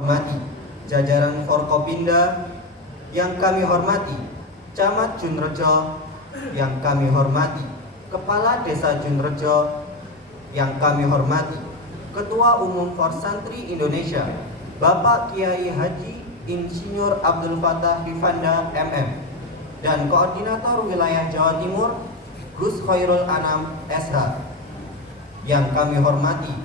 Hormati jajaran Forkopimda yang kami hormati, Camat Junrejo yang kami hormati, Kepala Desa Junrejo yang kami hormati, Ketua Umum Forsantri Indonesia Bapak Kiai Haji Insinyur Abdul Fattah Hifanda MM, dan Koordinator Wilayah Jawa Timur Gus Khairul Anam SH yang kami hormati,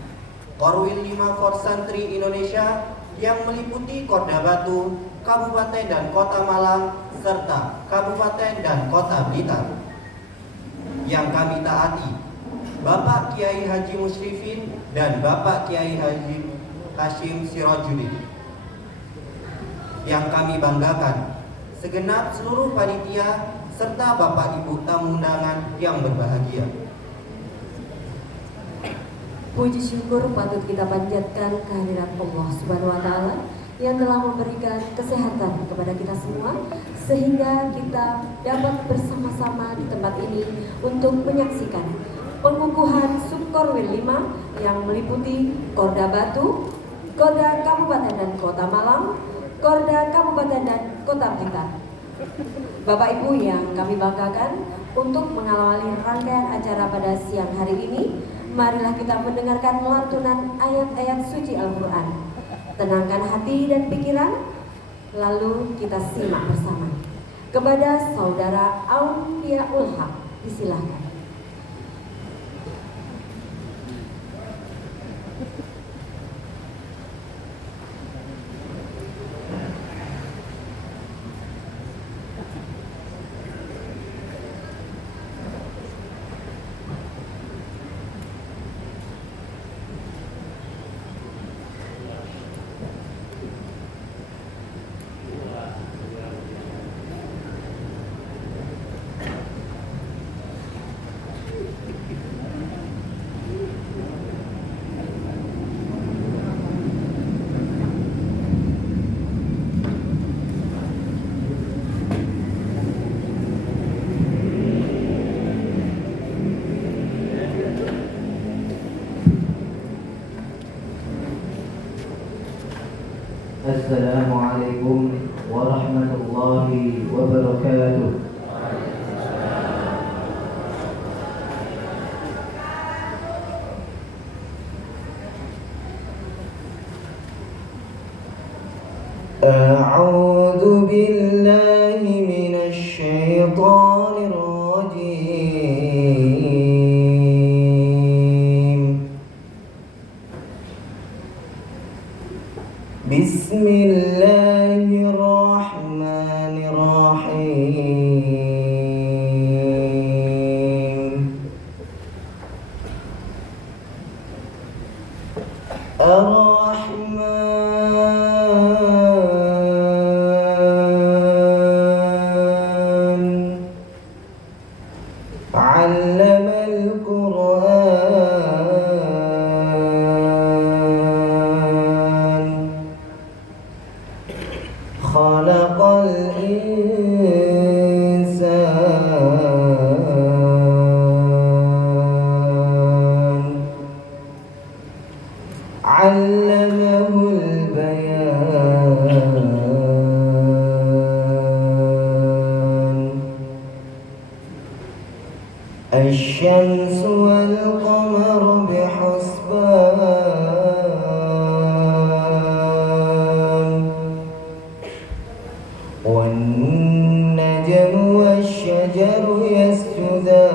Korwil 5 Forsantri Indonesia yang meliputi Korda Batu, Kabupaten dan Kota Malang, serta Kabupaten dan Kota Blitar. Yang kami taati, Bapak Kiai Haji Musrifin dan Bapak Kiai Haji Hashim Sirajuddin. Yang kami banggakan, segenap seluruh panitia serta Bapak Ibu tamu undangan yang berbahagia. Puji syukur patut kita panjatkan kehadirat Allah Subhanahu wa Ta'ala yang telah memberikan kesehatan kepada kita semua, sehingga kita dapat bersama-sama di tempat ini untuk menyaksikan pengukuhan Subkorwil 5 yang meliputi Korda Batu, Korda Kabupaten dan Kota Malang, Korda Kabupaten dan Kota Blitar. Bapak Ibu yang kami banggakan, untuk mengawali rangkaian acara pada siang hari ini, marilah kita mendengarkan lantunan ayat-ayat suci Al-Quran. Tenangkan hati dan pikiran, lalu kita simak bersama. Kepada Saudara Auliaul Haq, disilahkan. Assalamualaikum warahmatullahi wabarakatuh. A'udzu billahi minasy syaithanir rajim. Bismillahirrahmanirrahim. Ar-Rahman 'allamal Qur'an, khalaqal insan, 'allamahul bayan. Asy-syamsu wal qamaru bihusban, wan najmu wasy-syajaru yasjudan,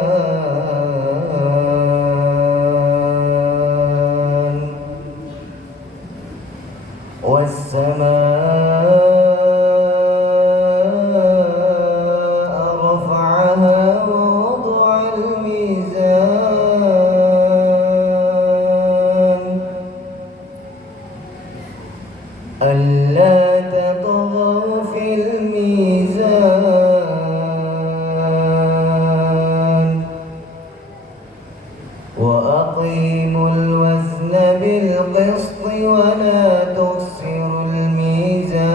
was-samaa'a rafa'aha wa wada'al mizan, alla tatghaw fil mizan, wa aqimul wazna bil qisti wa la tukhsirul mizan,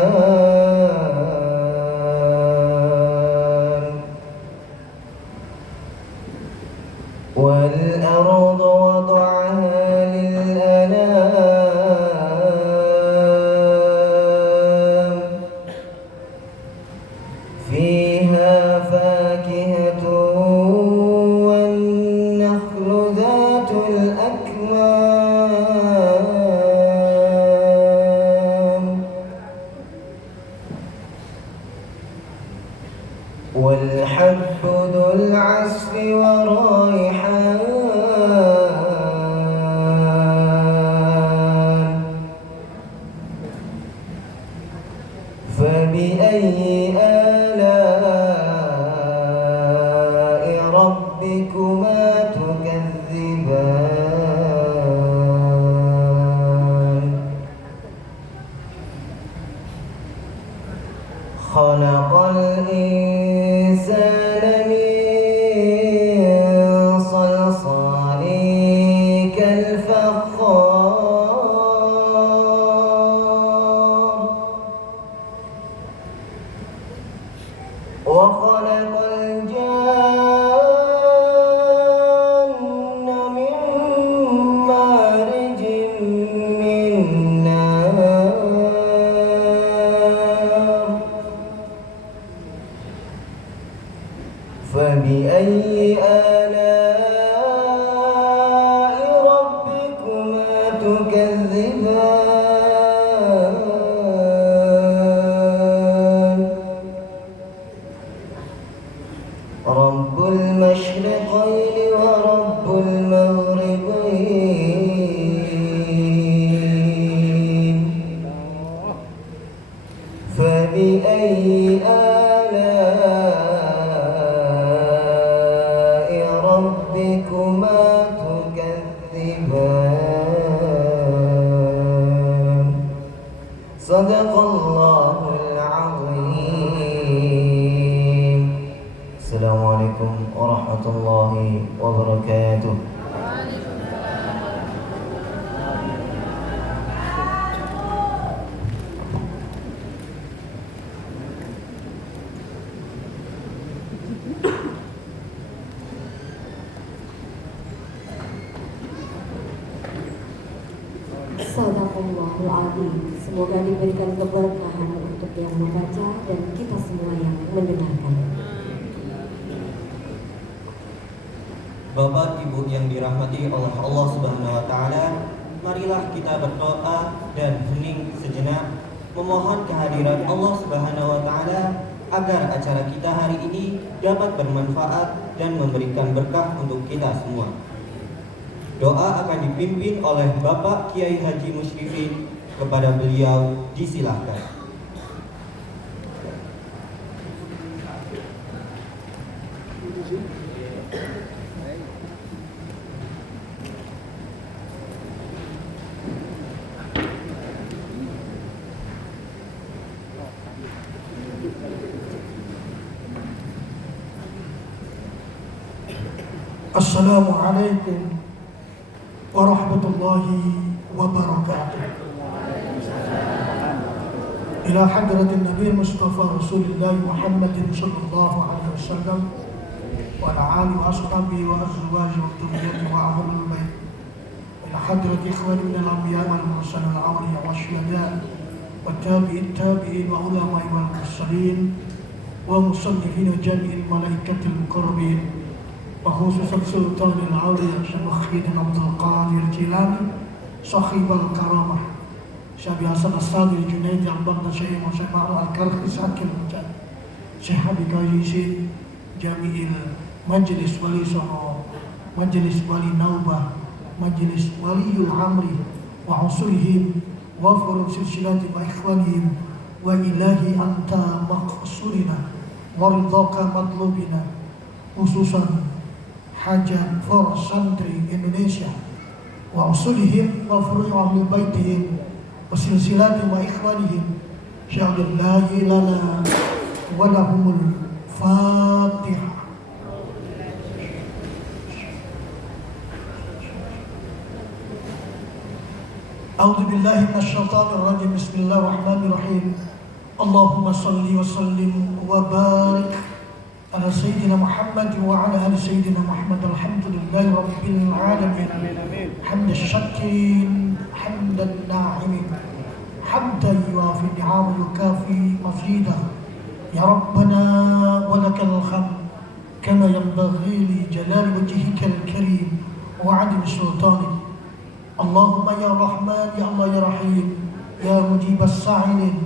wal arda wada'aha lil anam, فبأي آلاء ربكما تكذبان خلق الإنسان من صلصال كالفخار وخلق الجان من مارج من نار فبأي آلاء ربكما تكذبان رب المشرقين ورب المغربين فبأي آلاء ربكما تكذبان صدق الله العظيم السلام عليكم ورحمة الله وبركاته. Sadaqallahul Azim. Semoga diberikan keberkahan untuk yang membaca dan kita semua yang mendengarkan. Bapak Ibu yang dirahmati oleh Allah Subhanahu wa taala, marilah kita berdoa dan hening sejenak memohon kehadiran Allah Subhanahu wa taala agar acara kita hari ini dapat bermanfaat dan memberikan berkah untuk kita semua. Doa akan dipimpin oleh Bapak Kiai Haji Musyrifin. Kepada beliau disilahkan. Assalamualaikum warahmatullahi wabarakatuh. Ila hadratin Nabi Mustafa Rasulullah Muhammadin sallallahu alaihi wasallam wa ala alihi wa ashabihi wa azwajihi wa dhurriyyatihi wa ahlul bait. Ila hadrati ikhwani min al-anbiya wal mursalin al-awliya wa syuhada wa tabi'in wa ulama wal mursalin wa musannifin jami'il malaikatil muqarrabin وخصوصا سلطان العولية شيخ سيدنا عبد القادر الجيلاني صاحب الكرامة شيخ حسن الصادق الجنيدي البغدادي شيخ وشيخ معروف الكرخي ساكن المجال شيخ حبيب ياسين جميع مجلس ولي صنع مجلس ولي نوبة مجلس ولي الأمر وعصرهم وفر سلسلة وإخوانهم وإلهي أنت مقصودنا ورضاك مطلوبنا خصوصا hajat for santri Indonesia wa usulihim wa furu'i ahli baitihim wa silsilatihim wa ikhwanihim sya'adullahi lana wa lahumul fatihah. A'udzu billahi minasyaitonir rajim. Bismillahirrahmanirrahim. Allahumma shalli wa sallim wa barik على سيدنا محمد وعلى آل سيدنا محمد. الحمد لله رب العالمين حمد الشاكرين حمد الناعمين حمدا يوافي نعمه يكافي مزيدا. يا ربنا ولك الحمد كما ينبغي لجلال وجهك الكريم وعدم سلطانك. اللهم يا رحمن يا الله يا رحيم يا مجيب السائلين.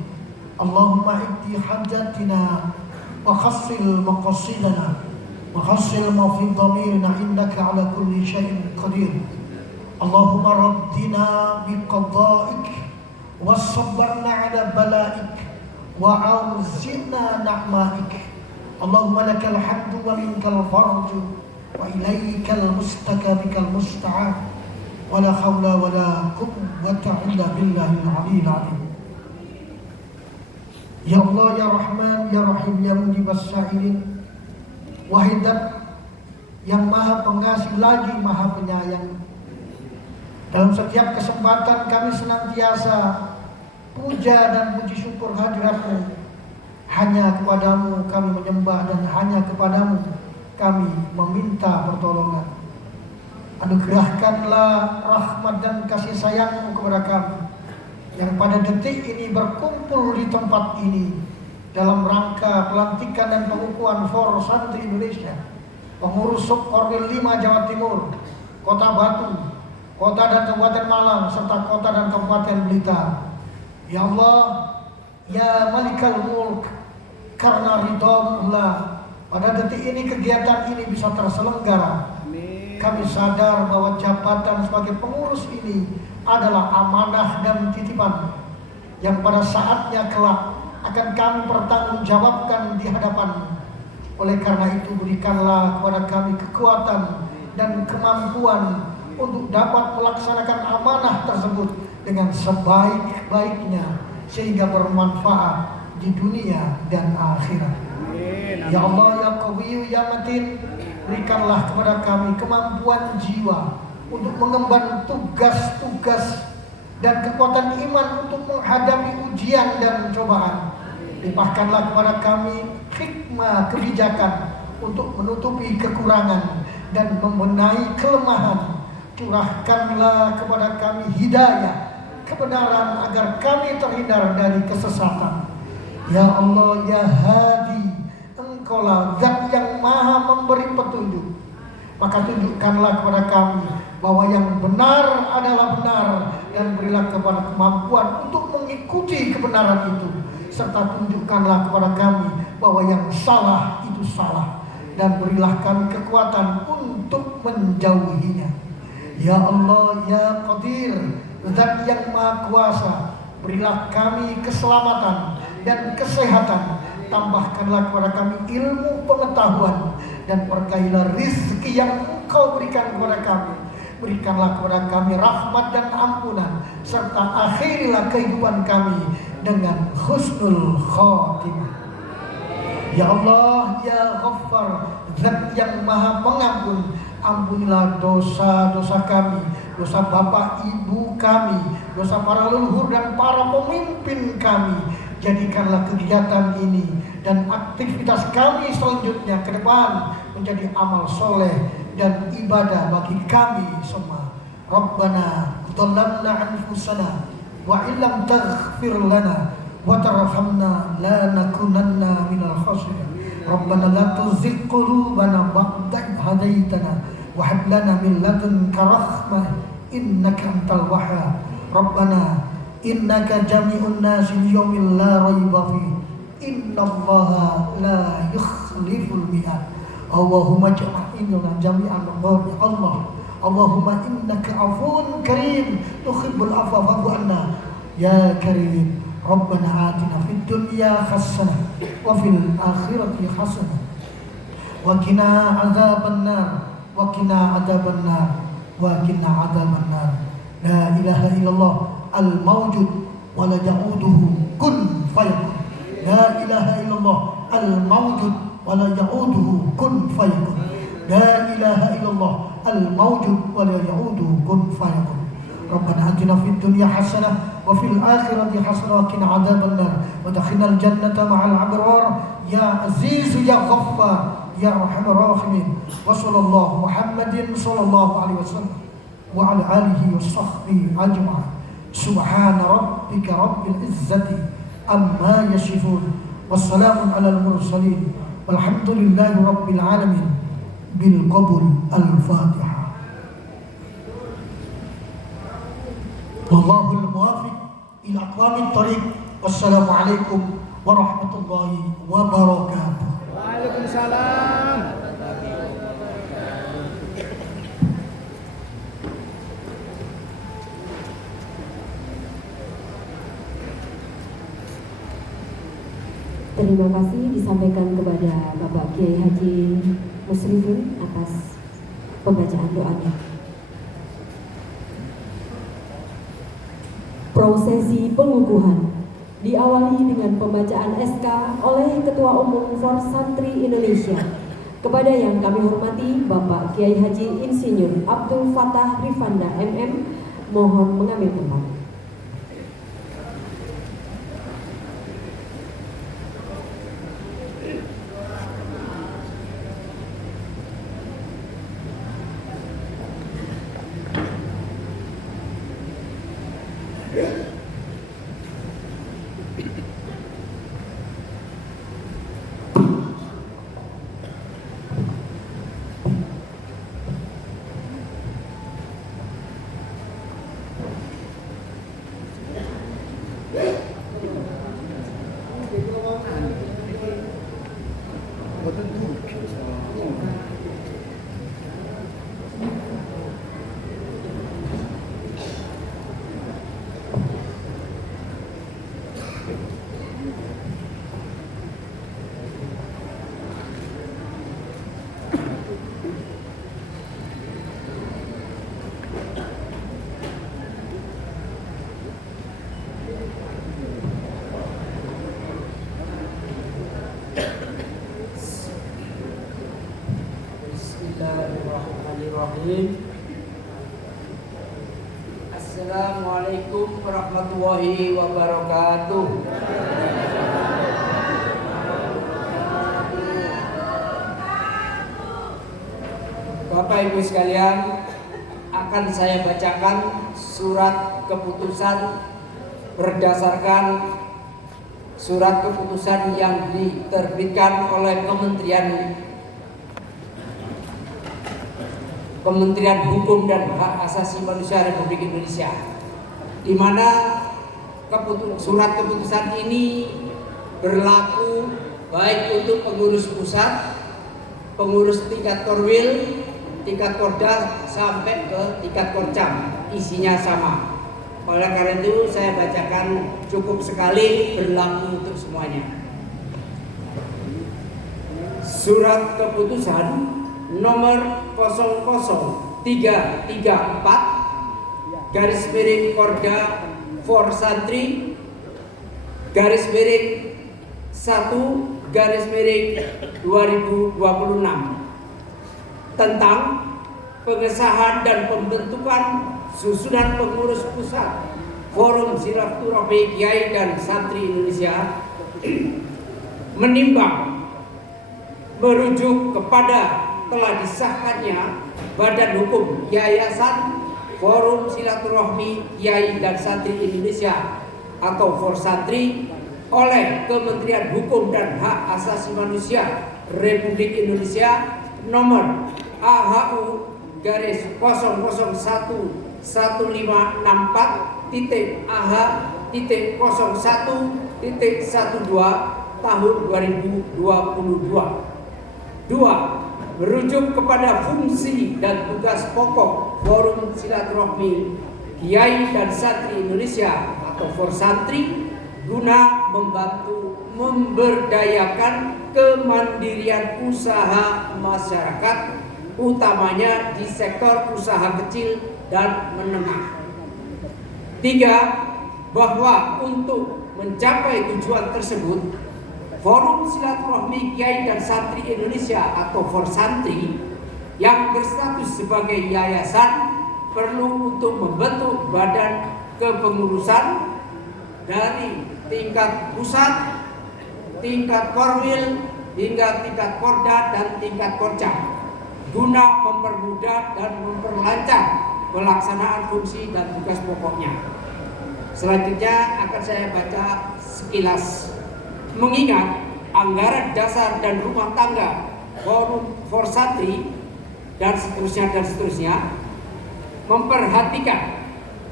اللهم اقضِ حاجاتنا وحصل مقاصدنا وحصل ما في ضميرنا إنك على كل شيء قدير. اللهم ردنا بقضائك وصبرنا على بلائك وأوزئنا نعمائك. اللهم لك الحمد ومنك الفرج وإليك المستكى بك المستعان ولا حول ولا قوة إلا بالله العلي العظيم. Ya Allah, Ya Rahman, Ya Rahim, Ya Mujibas Sa'ilin. Wahai Zat yang maha pengasih lagi maha penyayang, dalam setiap kesempatan kami senantiasa puja dan puji syukur hadirat-Mu. Hanya kepadamu kami menyembah dan hanya kepadamu kami meminta pertolongan. Anugerahkanlah rahmat dan kasih sayang-Mu kepada kami yang pada detik ini berkumpul di tempat ini dalam rangka pelantikan dan pengukuhan For Santri Indonesia, pengurus Subkorwil 5 Jawa Timur, Kota Batu, Kota dan Kabupaten Malang, serta Kota dan Kabupaten Blitar. Ya Allah, Ya Malikal Mulk, karena ridha-Mu pada detik ini kegiatan ini bisa terselenggara. Kami sadar bahwa jabatan sebagai pengurus ini adalah amanah dan titipan yang pada saatnya kelak akan kami pertanggungjawabkan di hadapan-Mu. Oleh karena itu berikanlah kepada kami kekuatan dan kemampuan untuk dapat melaksanakan amanah tersebut dengan sebaik-baiknya sehingga bermanfaat di dunia dan akhirat. Ya Allah, Ya Qawiyyu, Ya Matin, berikanlah kepada kami kemampuan jiwa untuk mengemban tugas-tugas dan kekuatan iman untuk menghadapi ujian dan cobaan. Limpahkanlah kepada kami hikmah kebijakan untuk menutupi kekurangan dan membenahi kelemahan. Curahkanlah kepada kami hidayah kebenaran agar kami terhindar dari kesesatan. Ya Allah, Ya Hadi, Engkaulah Zat yang maha memberi petunjuk. Maka tunjukkanlah kepada kami bahwa yang benar adalah benar dan berilah kepada kemampuan untuk mengikuti kebenaran itu, serta tunjukkanlah kepada kami bahwa yang salah itu salah dan berilah kami kekuatan untuk menjauhinya. Ya Allah, Ya Qadir, Zat yang Maha Kuasa, berilah kami keselamatan dan kesehatan. Tambahkanlah kepada kami ilmu pengetahuan dan berkailah rizki yang Engkau berikan kepada kami. Berikanlah kepada kami rahmat dan ampunan, serta akhirilah kehidupan kami dengan husnul khatimah. Ya Allah, Ya Ghaffar, Zat yang Maha Pengampun, ampunilah dosa-dosa kami, dosa bapak ibu kami, dosa para leluhur dan para pemimpin kami. Jadikanlah kegiatan ini dan aktivitas kami selanjutnya ke depan menjadi amal soleh dan ibadah bagi kami semua. Rabbana dhalamna anfusana wa illam taghfir lana wa tarhamna lanakunanna minal khasirin. Rabbana la tuzigh qulubana ba'da idh hadaitana wa hab lana min ladunka rahmah innaka antal wahhab. Rabbana innaka jami'un nasi liyaumin la raiba fihi innallaha la yukhliful mi'ad. Allahumma ja'alna jami'an ya Allah. Allahumma innaka afuwun karim tuhibbul afwa fa'fu anna ya karim. Rabbana atina fid dunya hasanah wa fil akhirati hasanah wa qina adzabannar wa qina adzabannar wa qina adzabannar. La ilaha illallah al-mawjud wa la ya'uduhu kun fayakun. La ilaha illallah al-mawjud wa la ya'uduhu kun fayakun. La ilaha illallah al-mawjud wa la ya'uduhu kun fayakun. Rabbana atina fid dunya hasanah wa fil akhirati hasanah wa qina adzabannar wa adkhilnal jannata ma'al abrar ya aziz ya ghaffar ya arhamar rahimin. Wa sallallahu Muhammadin sallallahu alaihi wasallam wa ala alihi wa sahbihi ajma'in. Subhana rabbika rabbil izzati amma yasifun wassalamun alal mursalin walhamdulillahi rabbil alamin. Bil qabul al-Fatihah. Wallahul muwafiq ila aqwamit thariq. Wassalamualaikum warahmatullahi wabarakatuh. Waalaikumsalam. Terima kasih disampaikan kepada Bapak Kiai Haji Musrifin atas pembacaan doanya. Prosesi pengukuhan diawali dengan pembacaan SK oleh Ketua Umum Forsantri Indonesia. Kepada yang kami hormati Bapak Kiai Haji Insinyur Abdul Fattah Rifanda MM, mohon mengambil tempat. Bismillahirrahmanirrahim. Assalamualaikum warahmatullahi wabarakatuh. Bapak Ibu sekalian, akan saya bacakan surat keputusan berdasarkan surat keputusan yang diterbitkan oleh Kementerian Hukum dan Hak Asasi Manusia Republik Indonesia, di mana surat keputusan ini berlaku baik untuk pengurus pusat, pengurus tingkat korwil, tingkat korda sampai ke tingkat korcam, isinya sama. Oleh karena itu saya bacakan, cukup sekali, berlaku untuk semuanya. Surat keputusan nomor 00334 garis miring Korda Forsantri garis miring 1 garis miring 2026 tentang pengesahan dan pembentukan susunan pengurus pusat Forum Silaturahmi Kiai dan Santri Indonesia, menimbang merujuk kepada telah disahkannya Badan Hukum Yayasan Forum Silaturahmi Kiai dan Santri Indonesia atau Forsantri oleh Kementerian Hukum dan Hak Asasi Manusia Republik Indonesia nomor AHU garis 0011544.AH.01.12 tahun 2022. 2. Merujuk kepada fungsi dan tugas pokok Forum Silaturahmi Kiai dan Santri Indonesia atau Forsantri guna membantu memberdayakan kemandirian usaha masyarakat, utamanya di sektor usaha kecil dan menengah. 3. Bahwa untuk mencapai tujuan tersebut, Forum Silaturahmi Kiai dan Santri Indonesia atau Forsantri yang berstatus sebagai yayasan perlu untuk membentuk badan kepengurusan dari tingkat pusat, tingkat korwil, hingga tingkat korda dan tingkat korcam guna mempermudah dan memperlancar pelaksanaan fungsi dan tugas pokoknya. Selanjutnya akan saya baca sekilas. Mengingat anggaran dasar dan rumah tangga Forum Forsantri dan seterusnya memperhatikan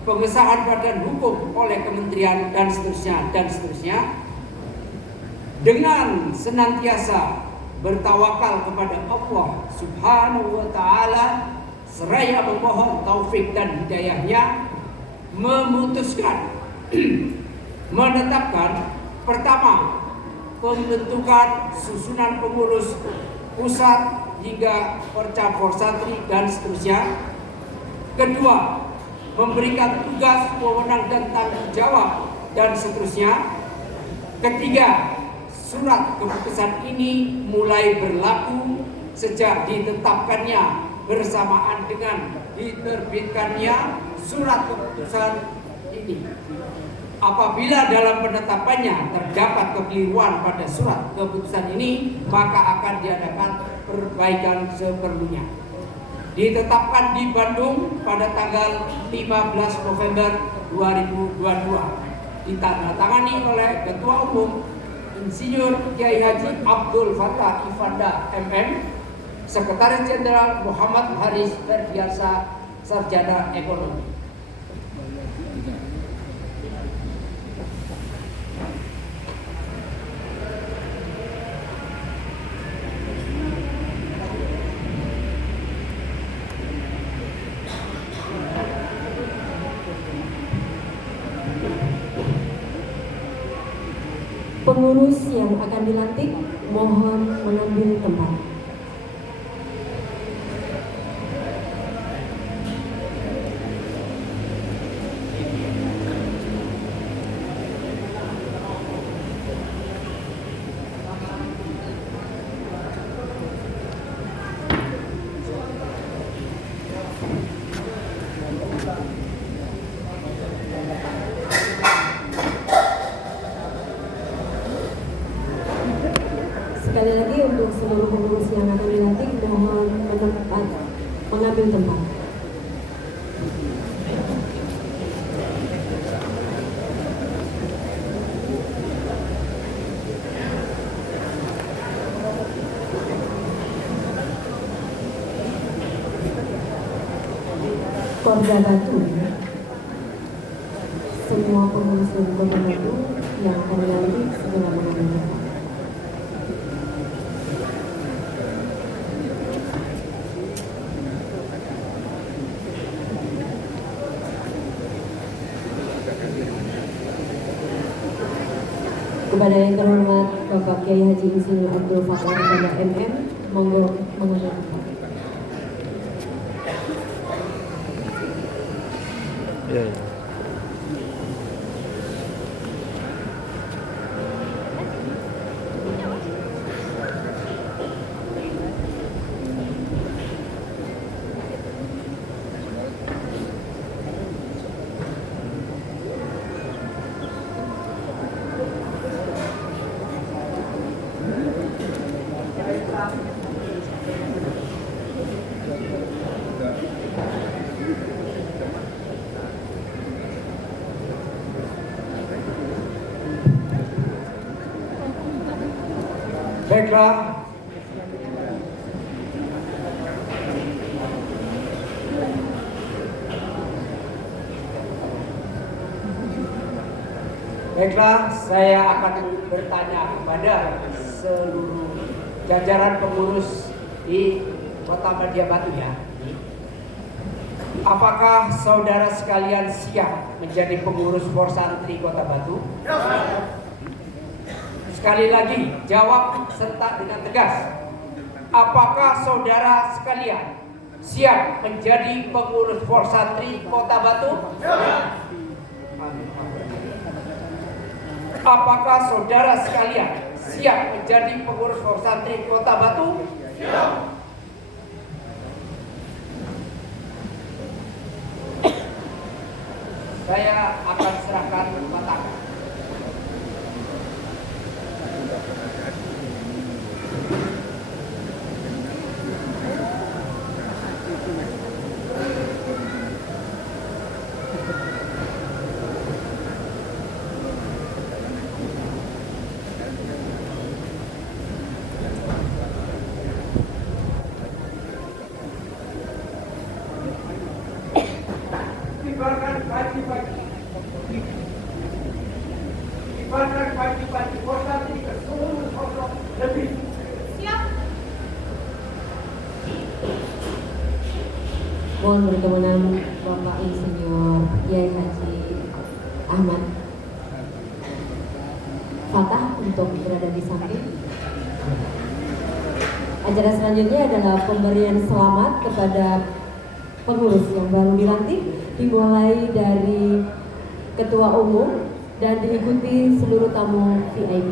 pengesahan badan hukum oleh kementerian dan seterusnya dengan senantiasa bertawakal kepada Allah Subhanahu wa Ta'ala seraya memohon taufik dan hidayahnya, memutuskan menetapkan pertama pembentukan susunan pengurus pusat hingga percabur santri dan seterusnya. Kedua, memberikan tugas, wewenang dan tanggung jawab dan seterusnya. Ketiga, surat keputusan ini mulai berlaku sejak ditetapkannya bersamaan dengan diterbitkannya surat keputusan ini. Apabila dalam penetapannya terdapat kekeliruan pada surat keputusan ini, maka akan diadakan perbaikan seperlunya. Ditetapkan di Bandung pada tanggal 15 November 2022. Ditandatangani oleh Ketua Umum Insinyur Kiai Haji Abdul Fattah Ifanda MM, Sekretaris Jenderal Muhammad Haris Ferdiansa, Sarjana Ekonomi. Pengurus yang akan dilantik mohon mengambil tempat. Sekali lagi untuk seluruh pengurus yang akan dilantik mohon mengambil tempat. Korda Batu, semua pengurus dari Korda Batu yang akan dilantik segera mengambil tempat. Kepada yang terhormat Bapak Kiai Haji Insinyur Abdul Fattah Ifanda MM, monggo mengambil tempat. Baiklah, saya akan bertanya kepada seluruh jajaran pengurus di Kota Madiabatu ya. Apakah saudara sekalian siap menjadi pengurus Forsantri Kota Batu? Sekali lagi, jawab serta dengan tegas. Apakah saudara sekalian siap menjadi pengurus Forsantri Kota Batu? Apakah saudara sekalian siap menjadi pengurus Forsantri Kota Batu? Saya akan serahkan kotak. Kibarkan pagi-pagi. Kibarkan pagi-pagi Forsantri ke seluruh pelosok lebih. Siap. Mohon berkenan Bapak Insinyur Kiai Haji Ahmad Fatah untuk berada di samping. Acara selanjutnya adalah pemberian selamat kepada pengurus yang baru dilantik, dimulai dari Ketua Umum dan diikuti seluruh tamu VIP.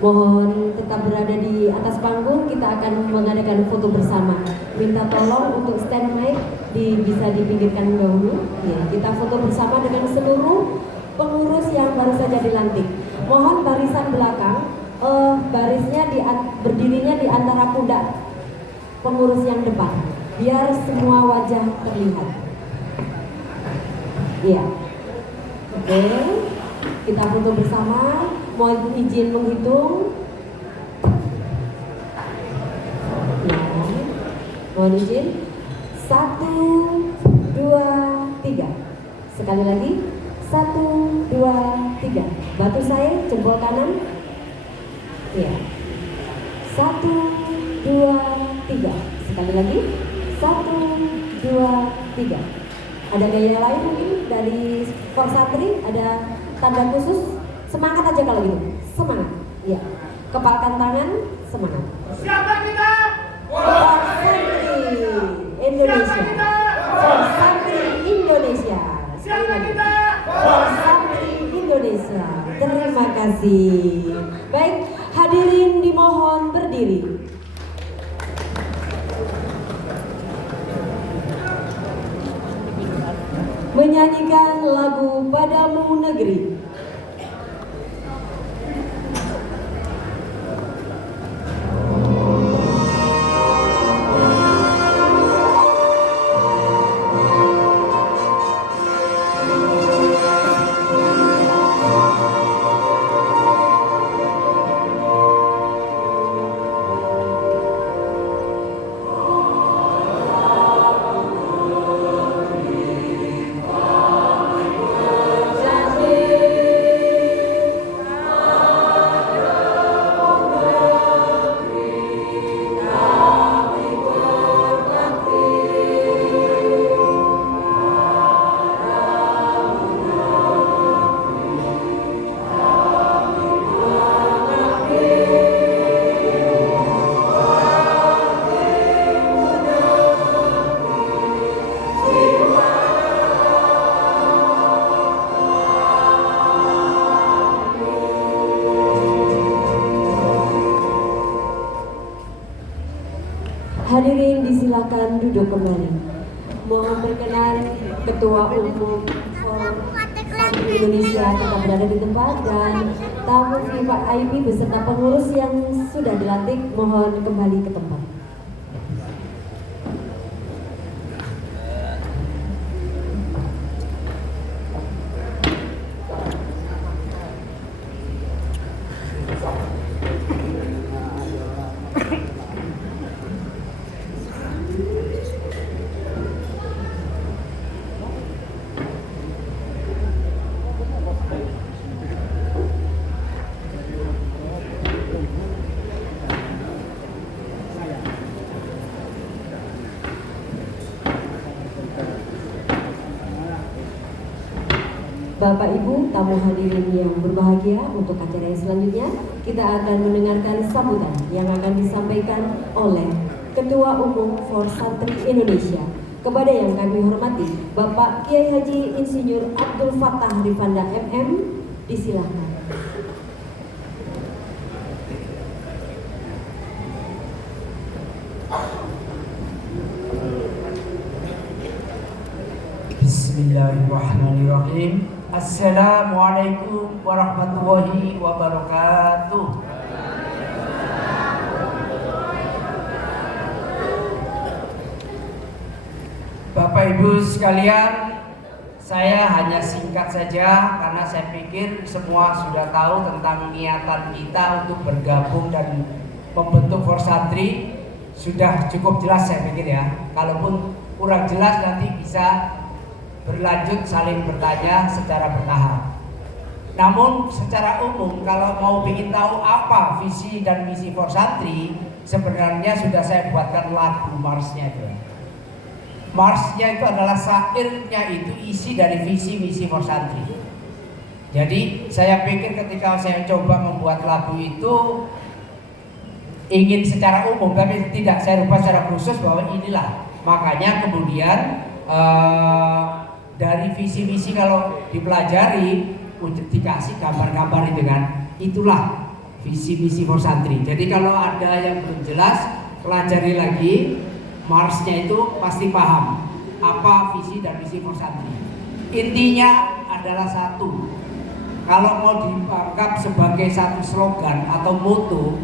Mohon tetap berada di atas panggung, kita akan mengadakan foto bersama. Minta tolong untuk stand mic bisa dipinggirkan dahulu. Ya, kita foto bersama dengan seluruh pengurus yang baru saja dilantik. Mohon barisan belakang, barisnya berdirinya di antara pundak pengurus yang depan, biar semua wajah terlihat. Iya, oke, kita foto bersama. Mohon izin menghitung. Ya, mohon izin. 1, 2, 3. Sekali lagi. 1, 2, 3. Batu saya jempol kanan. Ya. 1, 2, 3. Sekali lagi. 1, 2, 3. Ada gaya lain mungkin dari Forsatri? Ada tanda khusus? Semangat aja kalau gitu, semangat. Ya, kepalkan tangan, semangat. Siapa kita? Forsatri Indonesia. Forsatri Indonesia. Siapa kita? Forsatri Indonesia. Terima kasih. Baik, hadirin dimohon berdiri. Menyanyikan lagu Padamu Negeri. Hadirin disilakan duduk kembali. Mohon berkenan Ketua Umum Forsatri Indonesia tetap berada di tempat dan tamu VIP beserta pengurus yang sudah dilantik mohon kembali ke tempat. Bapak Ibu tamu hadirin yang berbahagia, untuk acara yang selanjutnya kita akan mendengarkan sambutan yang akan disampaikan oleh Ketua Umum Forsatri Indonesia. Kepada yang kami hormati Bapak Kiai Haji Insinyur Abdul Fattah Rifanda MM, disilahkan. Bismillahirrahmanirrahim. Assalamualaikum warahmatullahi wabarakatuh. Bapak Ibu sekalian, saya hanya singkat saja karena saya pikir semua sudah tahu tentang niatan kita untuk bergabung dan membentuk Forsatri. Sudah cukup jelas saya pikir ya. Kalaupun kurang jelas nanti bisa berlanjut saling bertanya secara bertahap. Namun secara umum kalau mau ingin tahu apa visi dan misi Forsantri, sebenarnya sudah saya buatkan lagu marsnya itu. Marsnya itu adalah syairnya itu isi dari visi misi Forsantri. Jadi saya pikir ketika saya coba membuat lagu itu ingin secara umum, tapi tidak saya rubah secara khusus bahwa inilah. Makanya kemudian dari visi misi kalau dipelajari dikasih gambar-gambar itu kan, itulah visi misi Forsantri. Jadi kalau ada yang belum jelas, pelajari lagi marsnya itu pasti paham apa visi dan misi Forsantri. Intinya adalah satu. Kalau mau dianggap sebagai satu slogan atau moto,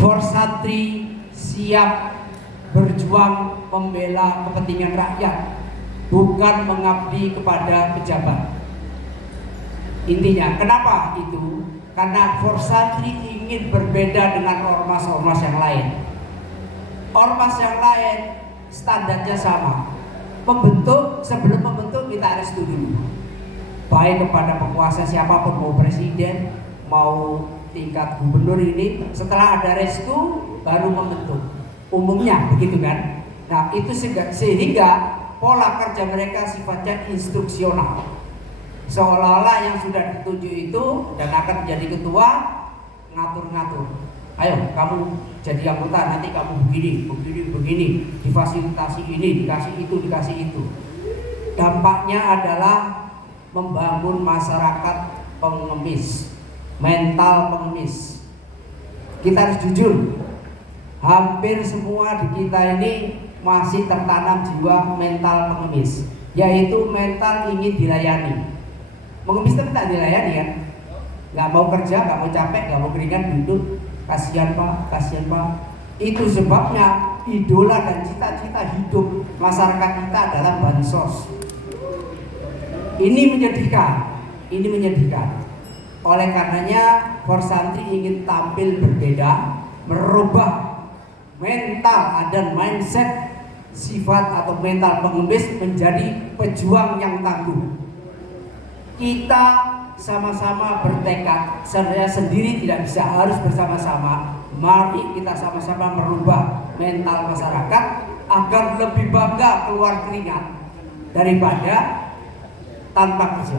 Forsantri siap berjuang membela kepentingan rakyat, bukan mengabdi kepada pejabat. Intinya, kenapa itu? Karena Forsantri ingin berbeda dengan ormas-ormas yang lain. Ormas yang lain standarnya sama. Sebelum membentuk kita restu dulu. Baik kepada penguasa siapapun, mau presiden, mau tingkat gubernur ini, setelah ada restu baru membentuk. Umumnya begitu kan? Nah itu sehingga pola kerja mereka sifatnya instruksional. Seolah-olah yang sudah ditunjuk itu dan akan menjadi ketua ngatur-ngatur. Ayo kamu jadi anggota, nanti kamu begini, difasilitasi ini, dikasih itu. Dampaknya adalah membangun masyarakat pengemis, mental pengemis. Kita harus jujur, hampir semua di kita ini masih tertanam jiwa mental pengemis, yaitu mental ingin dilayani. Pengemis tapi tak dilayani kan, nggak mau kerja, nggak mau capek, nggak mau keringat, duduk, kasihan pak. Itu sebabnya idola dan cita-cita hidup masyarakat kita adalah bansos. Ini menyedihkan. Oleh karenanya Forsantri ingin tampil berbeda, merubah mental dan mindset sifat atau mental pengemis menjadi pejuang yang tangguh. Kita sama-sama bertekad, saya sendiri tidak bisa, harus bersama-sama. Mari kita sama-sama merubah mental masyarakat agar lebih bangga keluar keringat daripada tanpa kerja.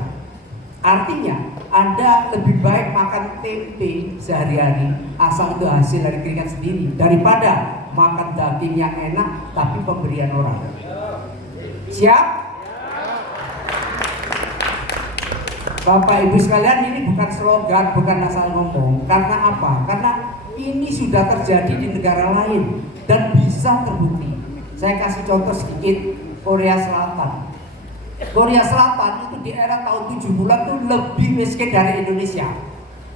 Artinya Anda lebih baik makan tempe sehari-hari asal itu hasil dari keringat sendiri daripada makan daging yang enak tapi pemberian orang. Siap? Bapak Ibu sekalian, ini bukan slogan, bukan asal ngomong. Karena apa? Karena ini sudah terjadi di negara lain dan bisa terbukti. Saya kasih contoh sedikit, Korea Selatan. Korea Selatan itu di era tahun 70-an itu lebih miskin dari Indonesia.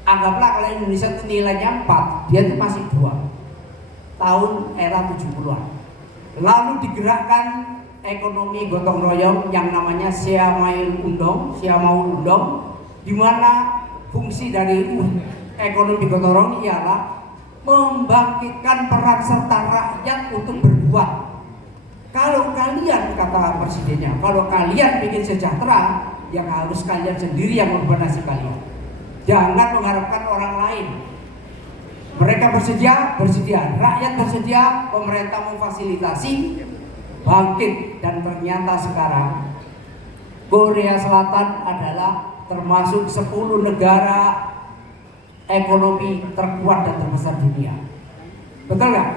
Anggaplah kalau Indonesia itu nilainya 4, dia itu masih 2. Tahun era 70-an. Lalu digerakkan ekonomi gotong royong yang namanya Siamaul Undong, di mana fungsi dari ekonomi gotong royong ialah membangkitkan peran serta rakyat untuk berbuat. Kalau kalian, kata presidennya, kalau kalian ingin sejahtera, yang harus kalian sendiri yang merubah nasib kalian. Jangan mengharapkan orang lain. Mereka bersedia, rakyat bersedia, pemerintah memfasilitasi, bangkit. Dan ternyata sekarang Korea Selatan adalah termasuk 10 negara ekonomi terkuat dan terbesar dunia. Betul nggak?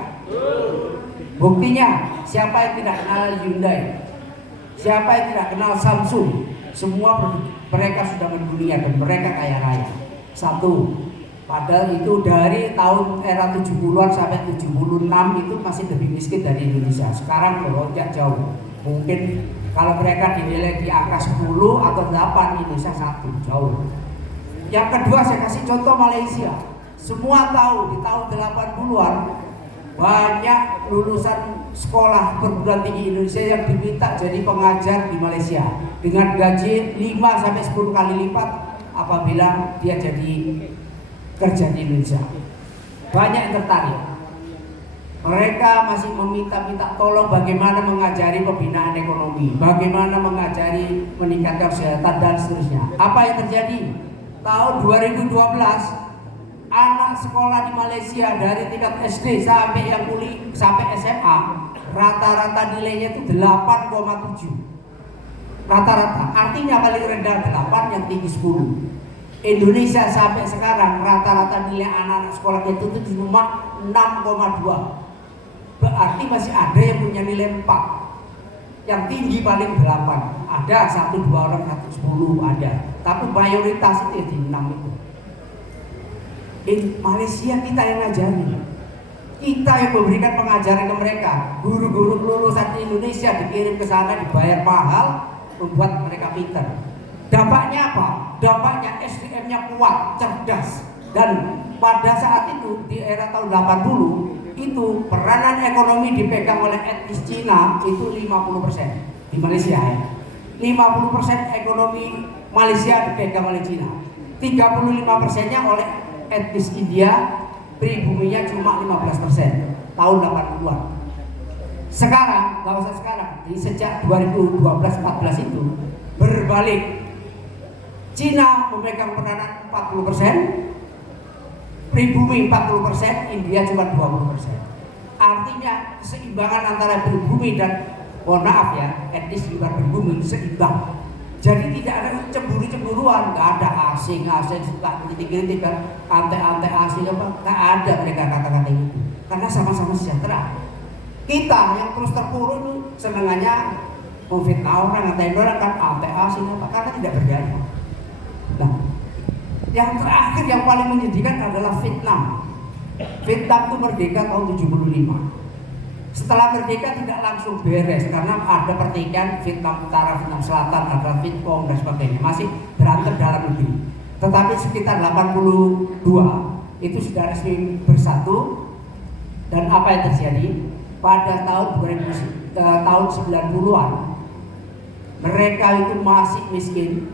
Buktinya, siapa yang tidak kenal Hyundai, siapa yang tidak kenal Samsung, semua mereka sudah mendunia dan mereka kaya raya. Satu, padahal itu dari tahun era 70-an sampai 76 itu masih lebih miskin dari Indonesia. Sekarang melonjak jauh. Mungkin kalau mereka dinilai di angka 10 atau 8, Indonesia 1, jauh. Yang kedua, saya kasih contoh Malaysia. Semua tahu di tahun 80-an banyak lulusan sekolah perguruan tinggi Indonesia yang diminta jadi pengajar di Malaysia dengan gaji 5-10 kali lipat apabila dia jadi kerja di Indonesia. Banyak yang tertarik. Mereka masih meminta tolong bagaimana mengajari pembinaan ekonomi, bagaimana mengajari meningkatkan kesehatan dan seterusnya. Apa yang terjadi? Tahun 2012 anak sekolah di Malaysia dari tingkat SD sampai yang kuliah sampai SMA rata-rata nilainya itu 8,7. Rata-rata, artinya paling rendah 8, yang tinggi 10. Indonesia sampai sekarang rata-rata nilai anak-anak sekolah itu cuma 6,2. Berarti masih ada yang punya nilai 4. Yang tinggi paling 8. Ada 1-2 orang 110 ada. Tapi mayoritas itu di 6 itu. Di Malaysia kita yang ngajarin. Kita yang memberikan pengajaran ke mereka. Guru-guru lulusan Indonesia dikirim ke sana dibayar mahal, membuat mereka pintar. Dampaknya apa? Dampaknya SDM-nya kuat, cerdas. Dan pada saat itu di era tahun 80 itu peranan ekonomi dipegang oleh etnis Cina itu 50% di Malaysia ya. 50% ekonomi Malaysia dipegang oleh Cina. 35%-nya oleh etnis India, pribuminya cuma 15% tahun 80-an. Sekarang, gak usah sekarang, sejak 2012-14 itu berbalik. Cina memegang peranan 40%, pribumi 40%, India cuma 20%. Artinya keseimbangan antara pribumi dan, mohon maaf ya, etnis di luar pribumi seimbang. Jadi tidak ada cemburu-cemburuan, nggak ada asing suka kritik-kritik kan, ante-ante asing apa, nggak ada mereka kata-kata itu. Karena sama-sama sejahtera. Kita yang terus terpuruk itu senengannya memfitnah orang, ngatain orang kan ante asing apa, karena tidak berdaya. Nah, yang terakhir yang paling menyedihkan adalah Vietnam. Vietnam itu merdeka tahun 75. Setelah merdeka tidak langsung beres karena ada pertikaian Vietnam Utara, Vietnam Selatan, ada Vietcong dan sebagainya. Masih berantem dalam negeri. Tetapi sekitar 82 itu sudah resmi bersatu. Dan apa yang terjadi? Pada tahun 90-an mereka itu masih miskin,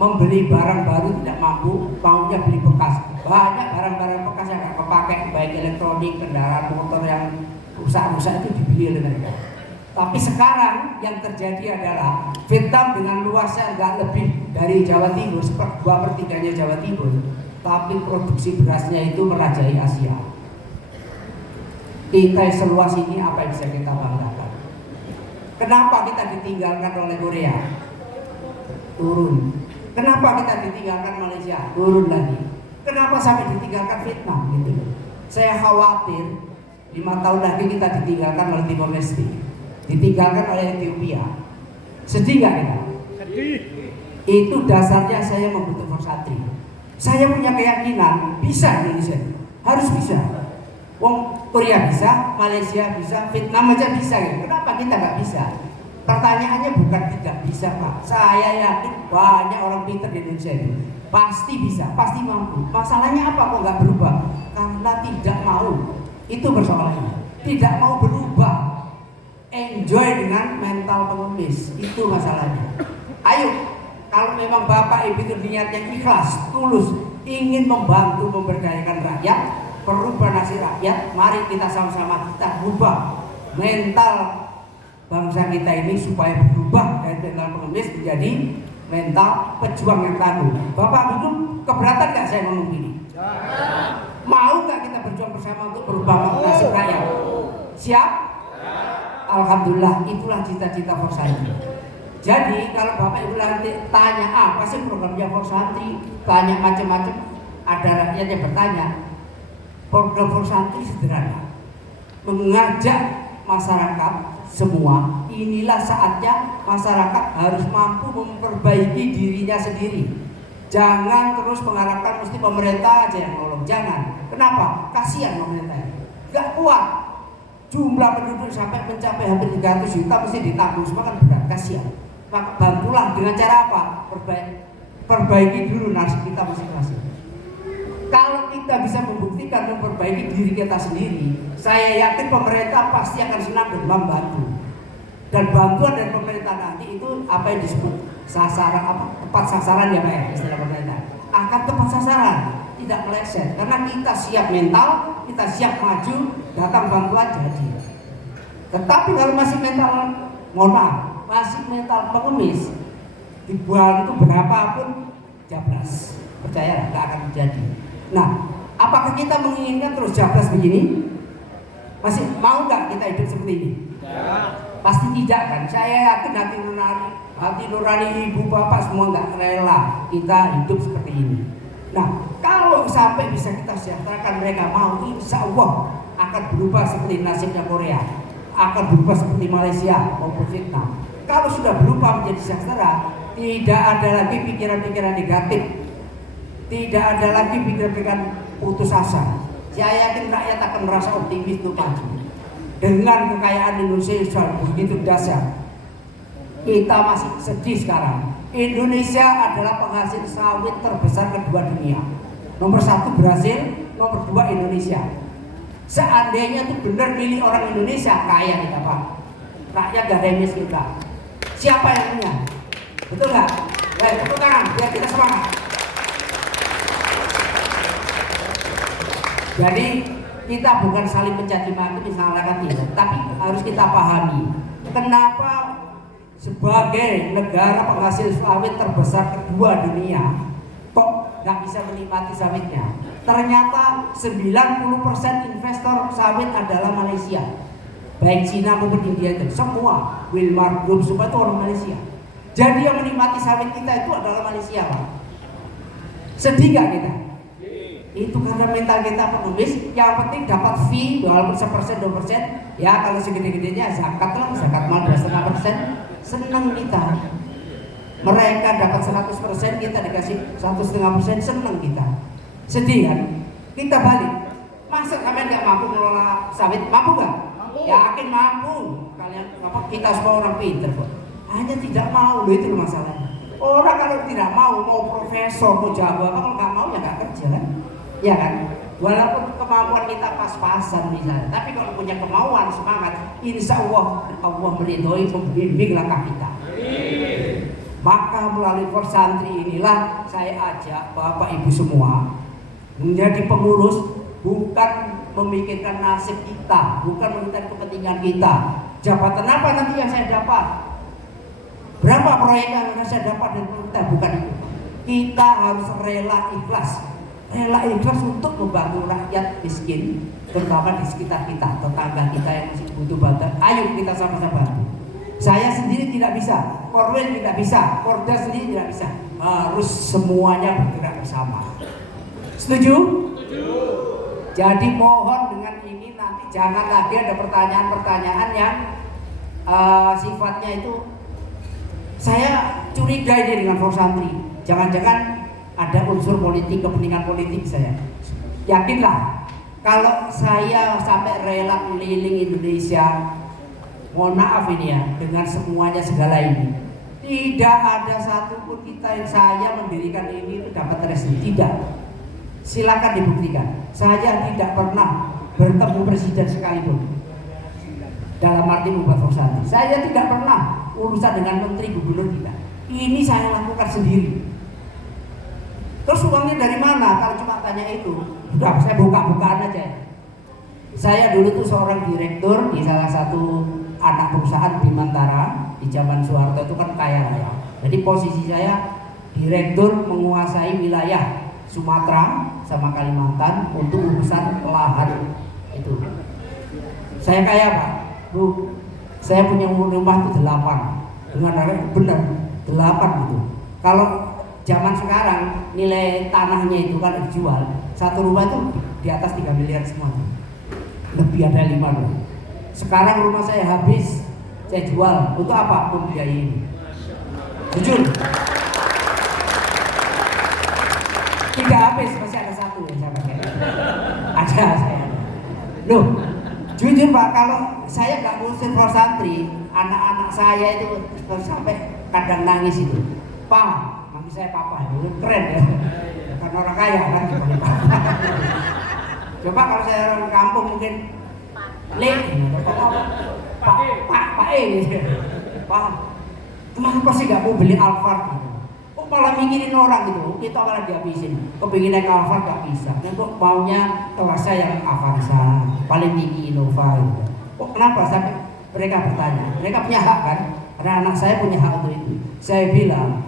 membeli barang baru tidak mampu, maunya beli bekas. Banyak barang-barang bekas yang nggak kepakai, baik elektronik, kendaraan motor yang rusak-rusak itu dibeli oleh mereka. Tapi sekarang yang terjadi adalah Vietnam dengan luasnya nggak lebih dari Jawa Timur, 2/3-nya Jawa Timur, tapi produksi berasnya itu merajai Asia. Kita seluas ini apa yang bisa kita banggakan? Kenapa kita ditinggalkan oleh Korea? Turun. Kenapa kita ditinggalkan Malaysia? Turun lagi. Kenapa sampai ditinggalkan Vietnam? Gitu. Saya khawatir 5 tahun lagi kita ditinggalkan oleh Timor Leste, ditinggalkan oleh Ethiopia. Sedih nggak kita? Sedih. Itu dasarnya saya membutuhkan santri. Saya punya keyakinan bisa Indonesia, harus bisa. Wong Korea bisa, Malaysia bisa, Vietnam aja bisa. Ya. Kenapa kita nggak bisa? Pertanyaannya bukan tidak bisa Pak. Saya yakin banyak orang pintar di Indonesia itu pasti bisa, pasti mampu. Masalahnya apa kok nggak berubah? Karena tidak mau. Itu persoalannya. Tidak mau berubah. Enjoy dengan mental pengemis. Itu masalahnya. Ayo, kalau memang Bapak Ibu itu niatnya ikhlas, tulus, ingin membantu memberdayakan rakyat, merubah nasib rakyat, mari kita sama-sama kita ubah mental bangsa kita ini supaya berubah dari mental pengemis menjadi mental pejuang yang tangguh. Bapak Ibu keberatan nggak saya ngomong gini? Mau nggak kita berjuang bersama untuk berubah nasib rakyat? Siap? Alhamdulillah, itulah cita-cita Forsantri. Jadi kalau Bapak Ibu nanti tanya apa sih programnya Forsantri, tanya macam-macam, ada rakyat yang bertanya. Program Forsantri sederhana, mengajak masyarakat semua, inilah saatnya masyarakat harus mampu memperbaiki dirinya sendiri. Jangan terus mengharapkan mesti pemerintah aja yang nolong, jangan. Kenapa? Kasihan pemerintah, gak kuat. Jumlah penduduk sampai mencapai hampir 300 juta mesti ditanggung semua kan berat, kasihan. Maka bantulah dengan cara apa? Perbaiki dulu nasib kita masing-masing. Kalau kita bisa membuktikan memperbaiki diri kita sendiri, saya yakin pemerintah pasti akan senang dan membantu. Dan bantuan dari pemerintah nanti itu apa yang disebut sasaran, apa tepat sasaran ya Pak ya, istilah pemerintah akan tepat sasaran. tidak meleset karena kita siap mental, kita siap maju, datang bantuan jadi. Tetapi kalau masih mental masih mental pengemis, dibantu berapapun jablas, percayalah nggak akan terjadi. Nah, apakah kita menginginkan terus jablas begini? Masih mau nggak kita hidup seperti ini? Pasti tidak kan? Saya yakin hati nurani ibu bapak semua nggak rela kita hidup seperti ini. Nah, kalau sampai bisa kita sejahterakan mereka mau, insya Allah akan berubah seperti nasibnya Korea, akan berubah seperti Malaysia maupun Vietnam. Kalau sudah berubah menjadi sejahtera, tidak ada lagi pikiran-pikiran negatif, tidak ada lagi pikiran-pikiran putus asa. Saya yakin rakyat akan merasa optimis untuk maju. Dengan kekayaan Indonesia yang begitu dahsyat, kita masih sedih sekarang. Indonesia adalah penghasil sawit terbesar kedua dunia. Nomor 1 Brasil, nomor 2 Indonesia. Seandainya itu benar milik orang Indonesia, kaya kita Pak. Rakyat gak ada yang miskin Pak. Siapa yang punya? Betul nggak? Tepuk tangan biar kita semangat. Jadi kita bukan saling mencaci maki misalkan tidak, tapi harus kita pahami kenapa sebagai negara penghasil sawit terbesar kedua dunia kok nggak bisa menikmati sawitnya. Ternyata 90% investor sawit adalah Malaysia, baik Cina maupun India itu semua Wilmar Group semua itu orang Malaysia. Jadi yang menikmati sawit kita itu adalah Malaysia Pak. Sedih gak kita? Itu karena mental kita pengemis. Yang penting dapat fee walaupun 1%, 2%. Ya kalau segede-gedenya zakat lah, zakat mal 2,5%. Senang kita. Mereka dapat 100%, kita dikasih 1,5%, senang kita. Sedih kan? Kita balik. Masa kalian gak mampu mengelola sawit? Mampu gak? Yakin mampu. Kalian kita semua orang pinter kok. Hanya tidak mau, itu masalahnya. Orang kalau tidak mau profesor, mau jago apa, kalau nggak mau ya nggak kerja kan? Ya kan? Walaupun kemampuan kita pas-pasan misalnya, tapi kalau punya kemauan, semangat, insya Allah Allah meridhoi, membimbing langkah kita. Maka melalui Forsantri inilah saya ajak Bapak Ibu semua menjadi pengurus, bukan memikirkan nasib kita, bukan memikirkan kepentingan kita. Jabatan apa nanti yang saya dapat? Berapa proyek yang saya dapat dari pemerintah? Bukan itu. Kita harus rela ikhlas untuk membantu rakyat miskin, terutama di sekitar kita, tetangga kita yang masih butuh bantuan. Ayo kita sama-sama bantu. Saya sendiri tidak bisa, Korwil tidak bisa, Korda sendiri tidak bisa. Harus semuanya bergerak bersama. Setuju? Setuju. Jadi mohon dengan ini nanti jangan lagi ada pertanyaan-pertanyaan yang sifatnya itu saya curiga ini dengan Forsantri. Jangan-jangan ada unsur politik, kepentingan politik saya. Yakinlah, kalau saya sampai rela keliling Indonesia, mohon maaf ini ya, dengan semuanya segala ini, tidak ada satupun kita yang saya mendirikan ini itu dapat restu. Tidak. Silakan dibuktikan. Saya tidak pernah bertemu presiden sekalipun. Dalam arti membuat Forsantri. Saya tidak pernah urusan dengan menteri gubernur kita. Ini saya lakukan sendiri. Terus uangnya dari mana? Kalau cuma tanya itu, sudah saya buka-bukaan aja. Saya dulu tuh seorang direktur di salah satu anak perusahaan Bimantara di zaman Soeharto itu kan kaya raya. Jadi posisi saya direktur menguasai wilayah Sumatera sama Kalimantan untuk urusan lahan itu. Saya kaya Pak. Bu, saya punya rumah itu 8 dengan harga benar 8 gitu. Kalau zaman sekarang nilai tanahnya itu kan dijual, satu rumah itu di atas 3 miliar semua, lebih ada 5 loh. Sekarang rumah saya habis, saya jual untuk apa? Membiayai ini. Jujur, tidak habis, masih ada satu yang saya pakai. Ada saya. Loh, jujur Pak, kalau saya nggak ngurusin Forsantri, anak-anak saya itu sampai kadang nangis itu. Pak, nanti saya papa itu keren ya, karena orang kaya kan dipanggil papa. Coba kalau saya orang kampung mungkin Pak E gitu. Pak, kenapa sih nggak mau beli Alphard gitu? Oh malah mikirin orang gitu, kita malah dihabisin. Kepingin naik Alfa gak bisa, kok maunya kelasnya yang Avanza, paling tinggi Innova gitu. Kok kenapa? Sampai mereka bertanya, mereka punya hak kan? Karena anak saya punya hak untuk itu. Saya bilang,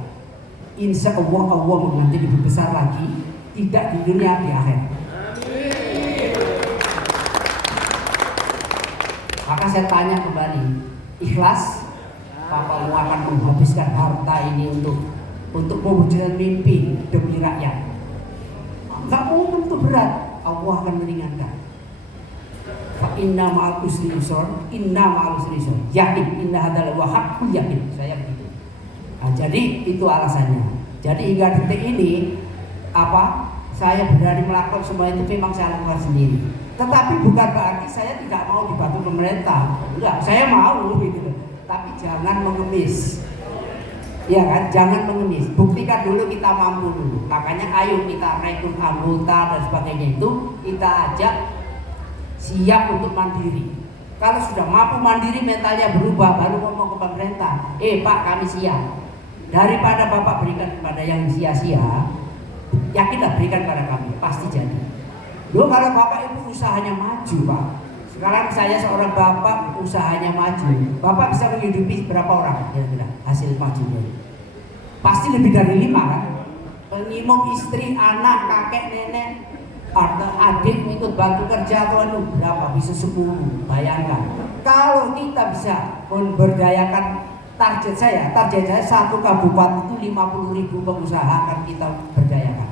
insya Allah Allah nanti lebih besar lagi, tidak di dunia, di akhir. Maka saya tanya kembali, ikhlas? Papa mau akan menghabiskan harta ini untuk mewujudkan mimpi demi rakyat. Enggak mungkin itu berat, Allah akan meringankan. Fa inna ma'al usri yusra, inna ma'al usri yusra. Yakin, inna hadzal wa haqqul yakin. Saya begitu. Nah, jadi itu alasannya. Jadi hingga detik ini saya berani melakukan semua itu memang saya lakukan sendiri. Tetapi bukan berarti saya tidak mau dibantu pemerintah. Enggak, saya mau gitu. Tapi jangan mengemis. Ya kan, jangan mengemis. Buktikan dulu kita mampu dulu. Makanya ayo kita rekrut anggota dan sebagainya itu kita ajak siap untuk mandiri. Kalau sudah mampu mandiri, mentalnya berubah, baru ngomong ke pemerintah. Pak, kami siap. Daripada Bapak berikan kepada yang sia-sia, yakinlah berikan pada kami, pasti jadi. Loh, kalau Bapak itu usahanya maju, Pak. Sekarang saya seorang bapak, usahanya maju. Bapak bisa menghidupi berapa orang kira-kira hasil majunya? Pasti lebih dari 5 kan? Pengimum istri, anak, kakek, nenek, atau adik ikut bantu kerja atau berapa? Bisa 10. Bayangkan. Kalau kita bisa memberdayakan target saya satu kabupaten itu 50.000 pengusaha akan kita berdayakan.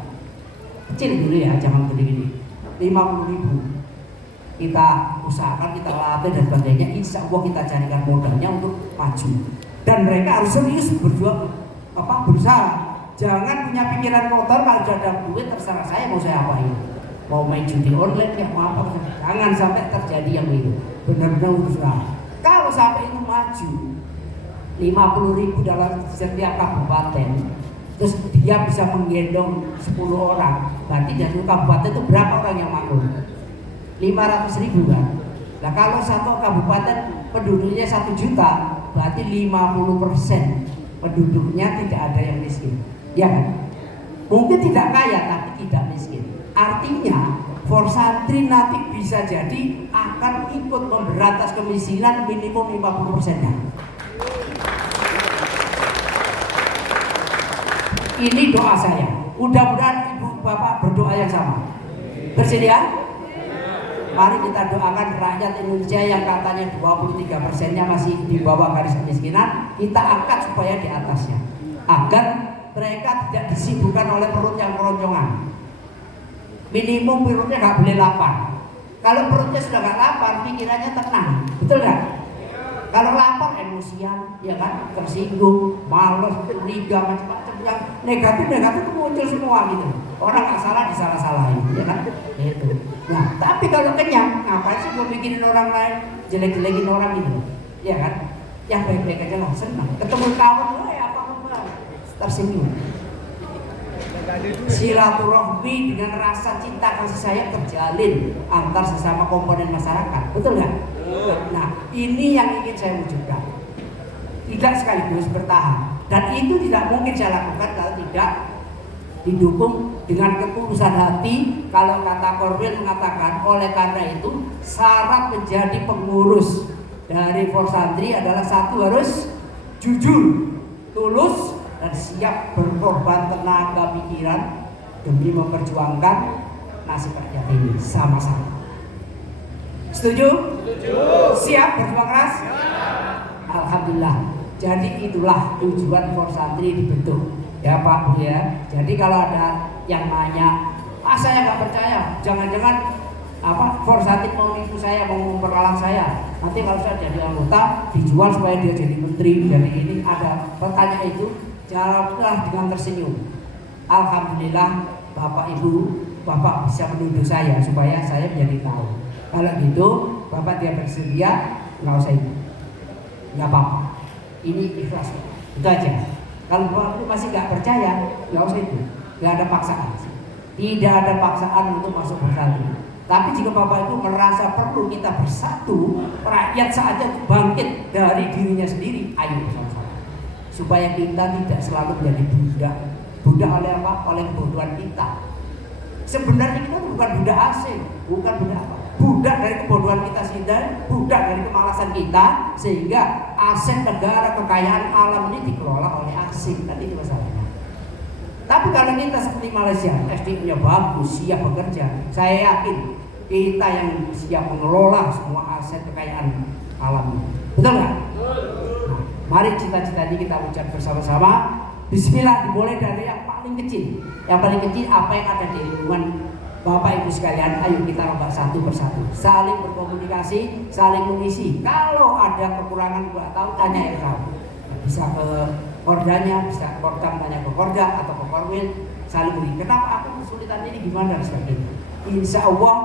Kecil dulu ya, jangan gede-gede. 50.000. Kita usahakan, kita latih dan sebagainya, insya Allah kita carikan modalnya untuk maju. Dan mereka harus serius berjuang, berusaha. Jangan punya pikiran kotor, kalau sudah ada duit terserah saya mau saya apain. Mau main judi online ya mau apa, jangan sampai terjadi yang itu. Benar-benar usaha. Kalau sampai itu maju 50.000 dalam setiap kabupaten, terus dia bisa menggendong 10 orang, berarti dari kabupaten itu berapa orang yang makmur? 500.000 kan. Nah kalau satu kabupaten penduduknya 1 juta, berarti 50% penduduknya tidak ada yang miskin. Ya kan? Mungkin tidak kaya tapi tidak miskin. Artinya Forsantri nanti bisa jadi akan ikut memberantas kemiskinan minimum 50%-nya. Ini doa saya. Mudah-mudahan ibu bapak berdoa yang sama. Bersedia? Mari kita doakan rakyat Indonesia yang katanya 23%-nya masih di bawah garis kemiskinan, kita angkat supaya di atasnya, agar mereka tidak disibukkan oleh perut yang keroncongan. Minimum perutnya nggak boleh lapar. Kalau perutnya sudah nggak lapar, pikirannya tenang, betul nggak? Kalau lapar emosian, ya kan, tersinggung, malas, curiga, macam-macam yang negatif muncul semua gitu. Orang nggak salah disalah-salahin, ya kan? Itu. Nah, tapi kalau kenyang, ngapain sih gue mikirin orang lain, jelek-jelekin orang gitu, ya kan? Yang baik-baik aja lah, senang. Ketemu kawan, apa-apa, tersenyum. Silaturahmi dengan rasa cinta kasih sayang terjalin antar sesama komponen masyarakat, betul nggak? Nah, ini yang ingin saya wujudkan. Tidak sekaligus bertahan, dan itu tidak mungkin saya lakukan kalau tidak didukung dengan ketulusan hati. Kalau kata Korwil mengatakan, oleh karena itu syarat menjadi pengurus dari Forsantri adalah satu, harus jujur, tulus, dan siap berkorban tenaga pikiran demi memperjuangkan nasib rakyat ini sama-sama. Setuju? Setuju. Siap berjuang keras? Alhamdulillah. Jadi itulah tujuan Forsantri dibentuk. Ya Pak Bu ya. Jadi kalau ada yang nanya, saya nggak percaya, jangan-jangan Forsantri mau nipu saya, mau memperlalang saya. Nanti kalau saya jadi anggota dijual supaya dia jadi menteri, jadi ini. Ada pertanyaan itu, jawablah dengan tersenyum. Alhamdulillah Bapak Ibu, Bapak bisa menuduh saya supaya saya menjadi tahu. Kalau gitu Bapak dia bersedia, nggak usah itu, nggak apa-apa. Ini ikhlas, itu aja. Kalau Bapak masih nggak percaya, nggak usah itu, nggak ada paksaan. Tidak ada paksaan untuk masuk Forsantri. Tapi jika Bapak itu merasa perlu kita bersatu, rakyat saja bangkit dari dirinya sendiri, ayo bersama-sama. Supaya kita tidak selalu menjadi budak budak oleh apa? Oleh kebodohan kita. Sebenarnya kita bukan budak asing, bukan budak apa? Budak dari kebodohan kita sendiri, budak dari kemalasan kita, sehingga aset negara, kekayaan alam ini dikelola oleh asing. Kan itu masalahnya. Tapi kalau kita seperti Malaysia, SDM-nya bagus, siap bekerja, saya yakin kita yang siap mengelola semua aset kekayaan alam ini. Betul nggak? Nah, mari cita-cita ini kita ucap bersama-sama. Bismillah, dimulai dari yang paling kecil. Yang paling kecil apa yang ada di lingkungan Bapak Ibu sekalian. Ayo kita rombak satu persatu, saling berkomunikasi, saling mengisi. Kalau ada kekurangan nggak tahu, tanya yang tahu. Bisa ke kordanya, bisa kordam tanya ke korda atau ke korwil, saling mengisi. Kenapa aku kesulitan ini gimana dan sebagainya. Insya Allah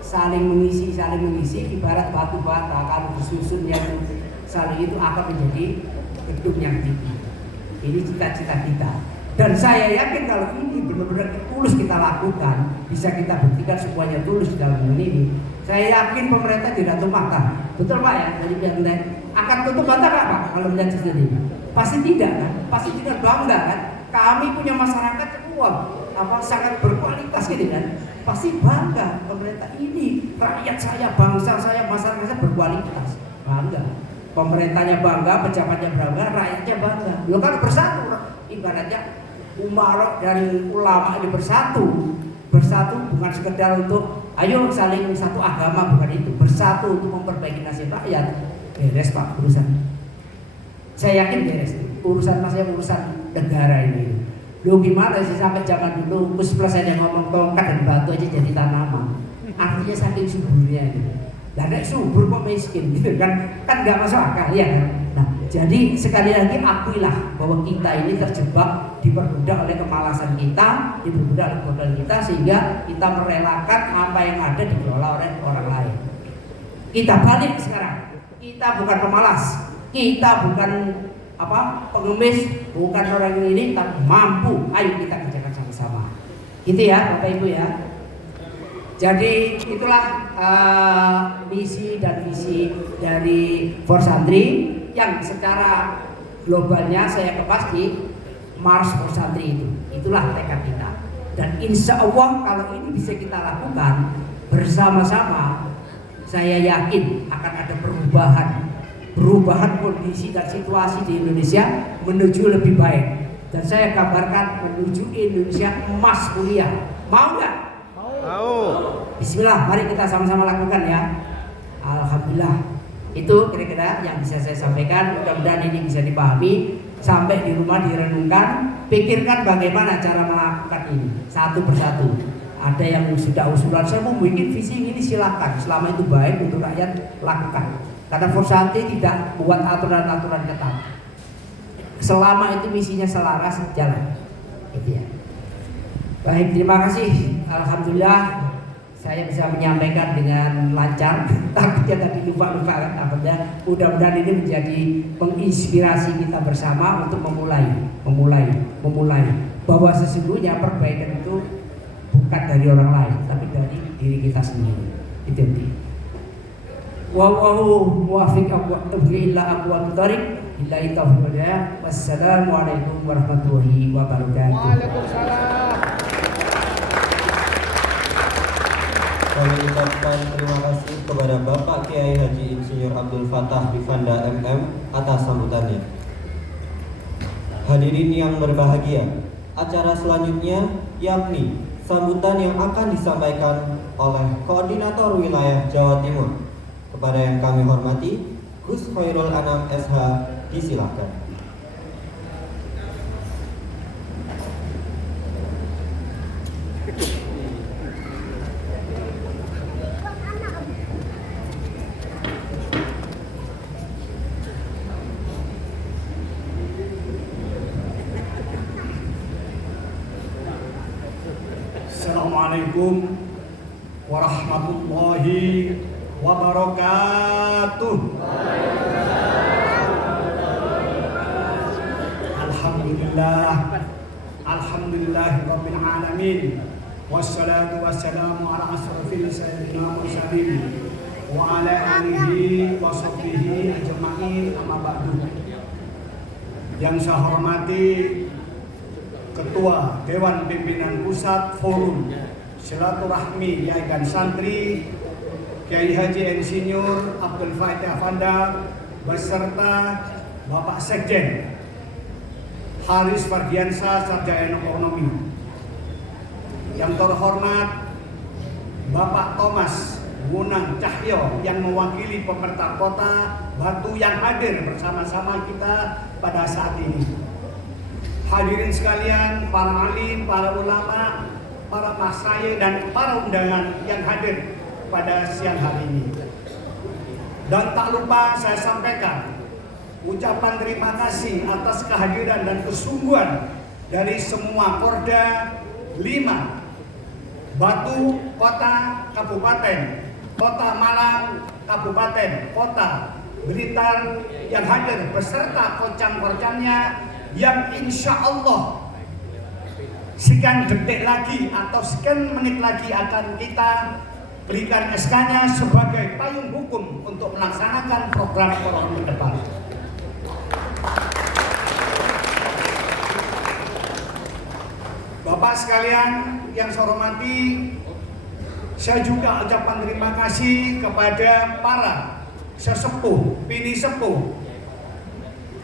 saling mengisi ibarat batu bata, kalau disusun yang saling itu akan menjadi gedung yang tinggi. Ini cita-cita kita. Dan saya yakin kalau ini benar-benar tulus kita lakukan, bisa kita buktikan semuanya tulus dalam ini. Saya yakin pemerintah tidak tutup mata. Betul Pak ya? Dari pihak lain akan tutup mata nggak Pak kalau melihat sistem ini? Pasti tidak kan? Pasti tidak bangga kan? Kami punya masyarakat yang sangat berkualitas gitu kan? Pasti bangga pemerintah ini, rakyat saya, bangsa saya, masyarakat saya berkualitas, bangga. Pemerintahnya bangga, pejabatnya bangga, rakyatnya bangga. Lo kan bersatu, ibaratnya umarok dan ulama ini bersatu bukan sekedar untuk ayo saling satu agama, bukan itu, bersatu untuk memperbaiki nasib rakyat. Beres Pak urusan. Saya yakin beres. Urusan masih urusan negara ini. Lu gimana sih sampai zaman dulu Gus Plus aja ngomong tongkat dan batu aja jadi tanaman. Artinya saking suburnya gitu. Lah nek subur kok miskin gitu kan nggak masuk akal ya kan. Nah, jadi sekali lagi akuilah bahwa kita ini terjebak, diperbudak oleh kemalasan kita, diperbudak oleh kebodohan kita, sehingga kita merelakan apa yang ada dikelola oleh orang lain. Kita balik sekarang. Kita bukan pemalas, kita bukan pengemis, bukan orang ini, tapi mampu. Ayo kita kerjakan sama-sama. Gitu ya Bapak Ibu ya. Jadi itulah misi dan visi dari Forsantri yang secara globalnya saya kepas di Mars Forsantri itu. Itulah tekad kita. Dan insya Allah kalau ini bisa kita lakukan bersama-sama, saya yakin akan ada perubahan kondisi dan situasi di Indonesia menuju lebih baik. Dan saya kabarkan menuju Indonesia emas mulia. Mau nggak? Mau. Bismillah, mari kita sama-sama lakukan ya. Alhamdulillah. Itu kira-kira yang bisa saya sampaikan. Mudah-mudahan ini bisa dipahami. Sampai di rumah direnungkan, pikirkan bagaimana cara melakukan ini satu persatu. Ada yang sudah usulan, saya mau bikin visi ini, silakan. Selama itu baik untuk rakyat, lakukan. Karena Forsantri tidak buat aturan-aturan ketat. Selama itu misinya selaras, jalan. Gitu ya. Baik, terima kasih. Alhamdulillah saya bisa menyampaikan dengan lancar. Takutnya tadi lupa kan. Mudah-mudahan ini menjadi menginspirasi kita bersama untuk memulai bahwa sesungguhnya perbaikan itu bukan dari orang lain, tapi dari diri kita sendiri. Itu inti. Wallahu muwaffiq illa aqwamut thariq. Billahi taufiq wal hidayah. Wassalamualaikum warahmatullahi wabarakatuh. Waalaikumsalam. Kami ucapkan terima kasih kepada Bapak Kiai Haji Insinyur Abdul Fattah Bivanda MM atas sambutannya. Hadirin yang berbahagia, acara selanjutnya yakni sambutan yang akan disampaikan oleh Koordinator Wilayah Jawa Timur. Kepada yang kami hormati, Gus Khairul Anam SH, disilakan. Assalamualaikum warahmatullahi wabarakatuh. Alhamdulillahirabbil alamin. Wassalatu wassalamu ala asrofil sayyidina mursalin wa ala alihi wa sahbihi ajma'in, amma ba'du. Yang saya hormati Ketua Dewan Pimpinan Pusat Forum Silaturahmi Yai dan Santri Kiai Haji Insinyur Abdul Fatih Afanda beserta Bapak Sekjen Haris Fardiansa Sarjana Ekonomi, yang terhormat Bapak Thomas Wunang Cahyo yang mewakili pemerintah kota Batu yang hadir bersama-sama kita pada saat ini. Hadirin sekalian, para alim, para ulama, para masyaikh dan para undangan yang hadir pada siang hari ini. Dan tak lupa saya sampaikan ucapan terima kasih atas kehadiran dan kesungguhan dari semua Korda 5 Batu Kota Kabupaten, Kota Malang Kabupaten, Kota Blitar yang hadir beserta kocam-kocamnya yang insya Allah sekian detik lagi atau sekian menit lagi akan kita berikan SK-nya sebagai payung hukum untuk melaksanakan program-program ke depan. Bapak sekalian yang saya hormati, saya juga ucapkan terima kasih kepada para sesepuh, bini sepuh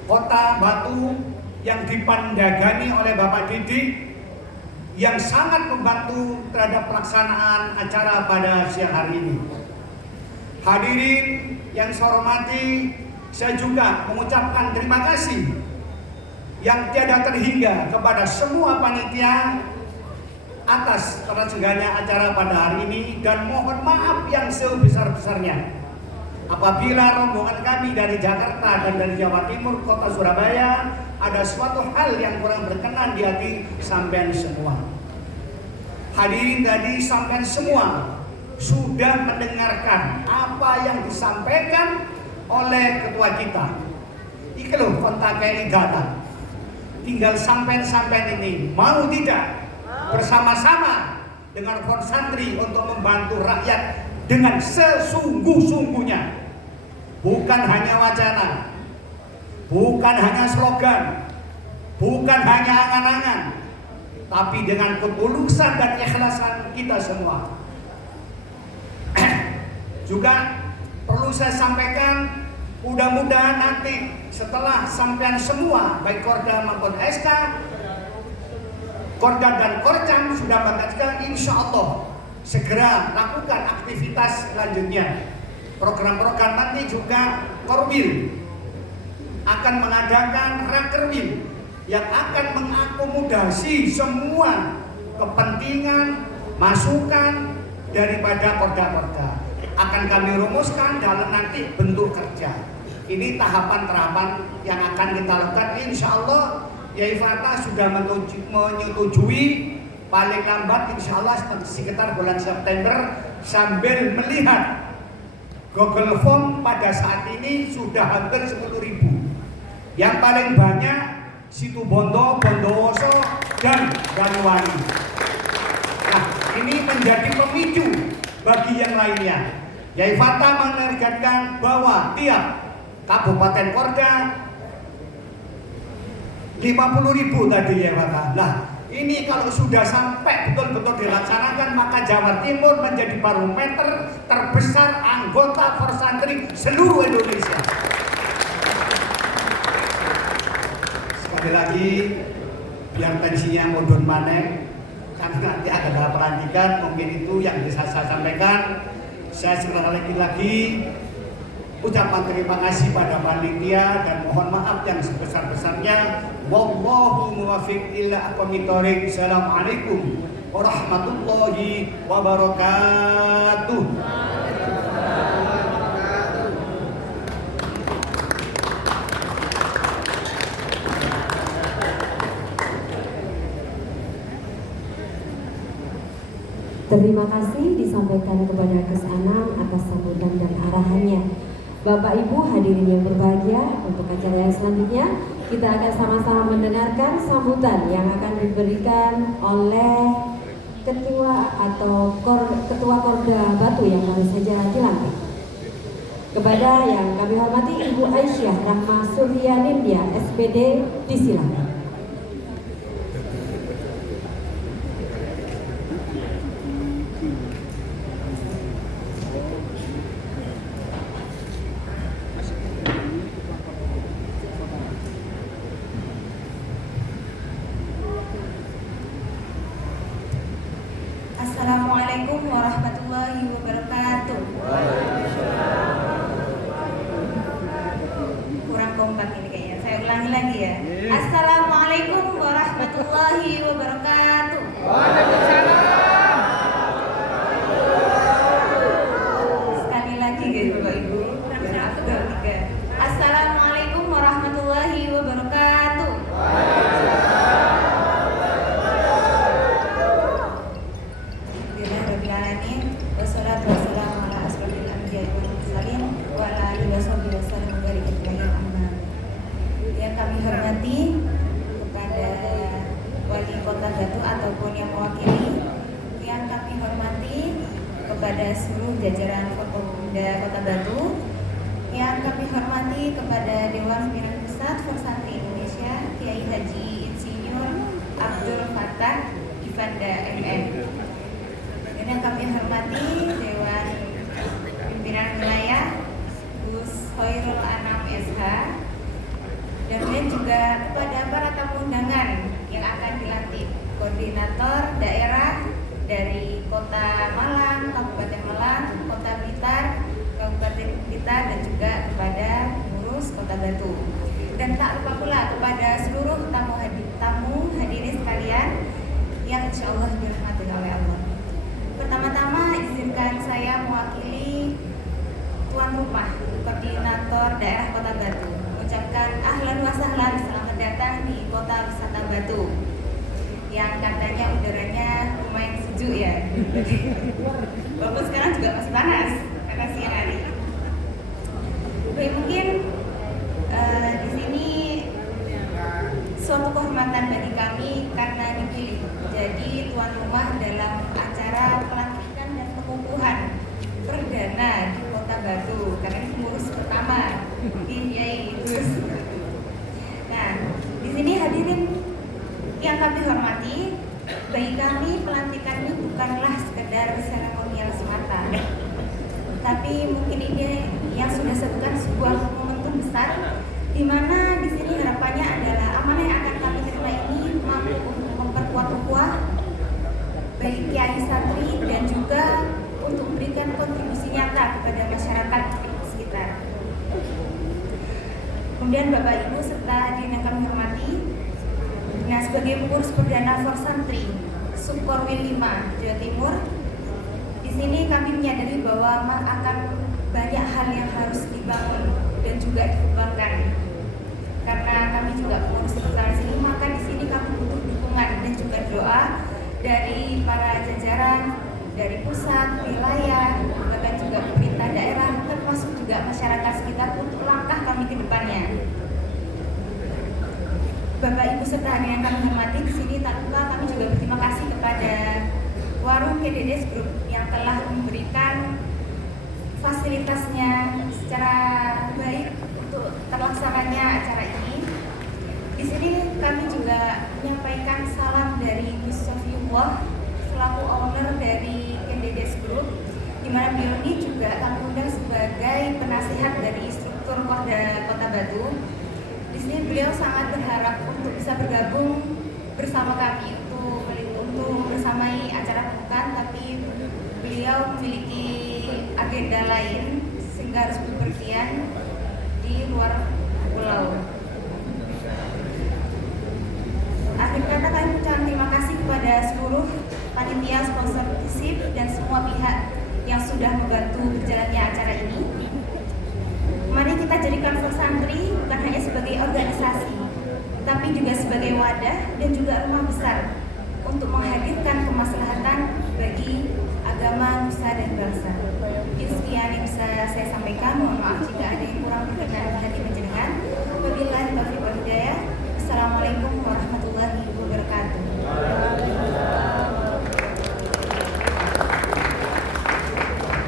Kota Batu yang dipandagani oleh Bapak Didik yang sangat membantu terhadap pelaksanaan acara pada siang hari ini. Hadirin yang saya hormati, saya juga mengucapkan terima kasih yang tiada terhingga kepada semua panitia atas terselenggaranya acara pada hari ini, dan mohon maaf yang sebesar-besarnya apabila rombongan kami dari Jakarta dan dari Jawa Timur, Kota Surabaya ada suatu hal yang kurang berkenan di hati sampean semua. Hadirin tadi sampean semua sudah mendengarkan apa yang disampaikan oleh ketua kita. Iki loh kontaknya data. Tinggal sampean ini mau tidak bersama-sama dengan Fond Santri untuk membantu rakyat dengan sesungguh-sungguhnya. Bukan hanya wacana, bukan hanya slogan, bukan hanya angan-angan, tapi dengan ketulusan dan ikhlasan kita semua. Juga perlu saya sampaikan, mudah-mudahan nanti setelah sampean semua baik Korda maupun SK, Korda dan Korcam sudah mengatakan, insya Allah segera lakukan aktivitas selanjutnya. Program-program nanti juga Korwil akan mengadakan Rakerwil yang akan mengakomodasi semua kepentingan, masukan daripada Korda-Korda. Akan kami rumuskan dalam nanti bentuk kerja. Ini tahapan-tahapan yang akan kita lakukan. Insya Allah Yai Fatah sudah menyetujui paling lambat insya Allah sekitar bulan September, sambil melihat Google Form pada saat ini sudah hampir 10.000. Yang paling banyak Situbondo, Bondowoso, dan Banyuwangi. Nah, ini menjadi pemicu bagi yang lainnya. Yai Fatah menargetkan bahwa tiap Kabupaten Korda 50.000 tadi Yai Fatah. Nah, ini kalau sudah sampai betul-betul dilaksanakan, maka Jawa Timur menjadi barometer terbesar anggota Fond Santri seluruh Indonesia. Sekali lagi, biar tensinya mudun maneh, karena nanti ada pelantikan, mungkin itu yang bisa saya sampaikan. Saya sekali lagi ucapan terima kasih pada panitia dan mohon maaf yang sebesar-besarnya. Wallahu muwaffiq ila aqwamit thoriq. Assalamualaikum warahmatullahi wabarakatuh. Terima kasih disampaikan kepada Gus Anam atas sambutan dan arahannya. Bapak Ibu hadirin yang berbahagia, untuk acara yang selanjutnya kita akan sama-sama mendengarkan sambutan yang akan diberikan oleh Ketua Korda Batu yang baru saja dilantik. Kepada yang kami hormati Ibu Aisyah Rahma Suryanindya, SPD, disilakan. Assalamualaikum warahmatullahi wabarakatuh. Kurang kompak ini kayaknya. Saya ulangi lagi ya. Assalamualaikum warahmatullahi wabarakatuh. Sekali lagi guys Bapak Ibu. Satu, dua, tiga. Assalamualaikum warahmatullahi wabarakatuh. Alhamdulillahirrahmanirrahim. Wassalatu wassalamu ala asrofil anbiya'i wal mursalin wa ala alihi washabihi wasallam wa barik ajmain. Amma. Yang kami hormati kepada Wali Kota Batu ataupun yang mewakili, yang kami hormati kepada seluruh jajaran Forkopimda Kota Batu, yang kami hormati kepada Dewan Pimpinan Pusat Forsantri Indonesia Kiai Haji Insinyur Abdul Fattah Ifanda MN. Dan yang kami hormati Dewan Pimpinan Wilayah Gus Khairul Anam SH, dan juga kepada para tamu undangan yang akan dilantik, koordinator daerah dari Kota Malang, Kabupaten Malang, Kota Blitar, Kabupaten Blitar, dan juga kepada pengurus Kota Batu. Dan tak lupa pula kepada seluruh tamu hadirin sekalian yang insya Allah dirahmati oleh Allah. Pertama-tama izinkan saya mewakili tuan rumah, koordinator daerah Kota Batu, mengucapkan ahlan wa sahlan, selamat datang di Kota Wisata Batu yang katanya udaranya lumayan sejuk ya. Walaupun sekarang juga masih panas karena siang hari. Baik, mungkin di sini suatu kehormatan bagi kami karena dipilih jadi tuan rumah dalam acara pelantikan dan pengukuhan perdana di Kota Batu, karena ini pengurus pertama di Kiai Gus. Nah, di sini hadirin yang kami hormati, bagi kami pelantikan ini bukanlah sekedar seremonial semata, tapi mungkin ini yang sudah sebutkan sebuah momentum besar, di mana di sini harapannya adalah amanah yang akan kami terima ini mampu untuk memperkuat ukhuwah bagi kiai santri dan juga untuk memberikan kontribusi nyata kepada masyarakat sekitar. Kemudian Bapak Ibu serta hadirin yang kami hormati, nah sebagai pengurus perdana Forsantri Subkorwil 5 Jawa Timur, di sini kami menyadari bahwa akan banyak hal yang harus dibangun dan juga dikembangkan. Karena kami juga pengurus perdana sini, maka di sini kami butuh dukungan dan juga doa dari para jajaran dari pusat, wilayah, bahkan juga pemerintah daerah, termasuk juga masyarakat sekitar untuk langkah kami ke depannya. Bapak Ibu serta hadirin yang kami hormati, di sini tak lupa kami juga berterima kasih kepada Warung KDDS Group yang telah memberikan fasilitasnya secara baik untuk terlaksananya acara ini. Di sini kami juga menyampaikan salam dari Gus Sofiullah selaku owner dari KDDS Group, di mana beliau ini juga kami undang sebagai penasihat dari struktur Kota Batu. Di sini beliau sangat berharap untuk bisa bergabung bersama kami untuk bersamai acara pembukaan, tapi beliau memiliki agenda lain sehingga harus bepergian di luar pulau. Akhir kata kami mengucapkan terima kasih kepada seluruh panitia, sponsorship, dan semua pihak yang sudah membantu berjalannya acara ini. Mari kita jadikan Forsantri bukan hanya sebagai organisasi, tapi juga sebagai wadah dan juga rumah besar untuk menghadirkan kemaslahatan bagi agama, nusa, dan bangsa. Mungkin sekian yang bisa saya sampaikan. Mohon maaf jika ada yang kurang berkenan di hati panjenengan. Wabillahi taufiq wal hidayah. Assalamualaikum warahmatullahi wabarakatuh.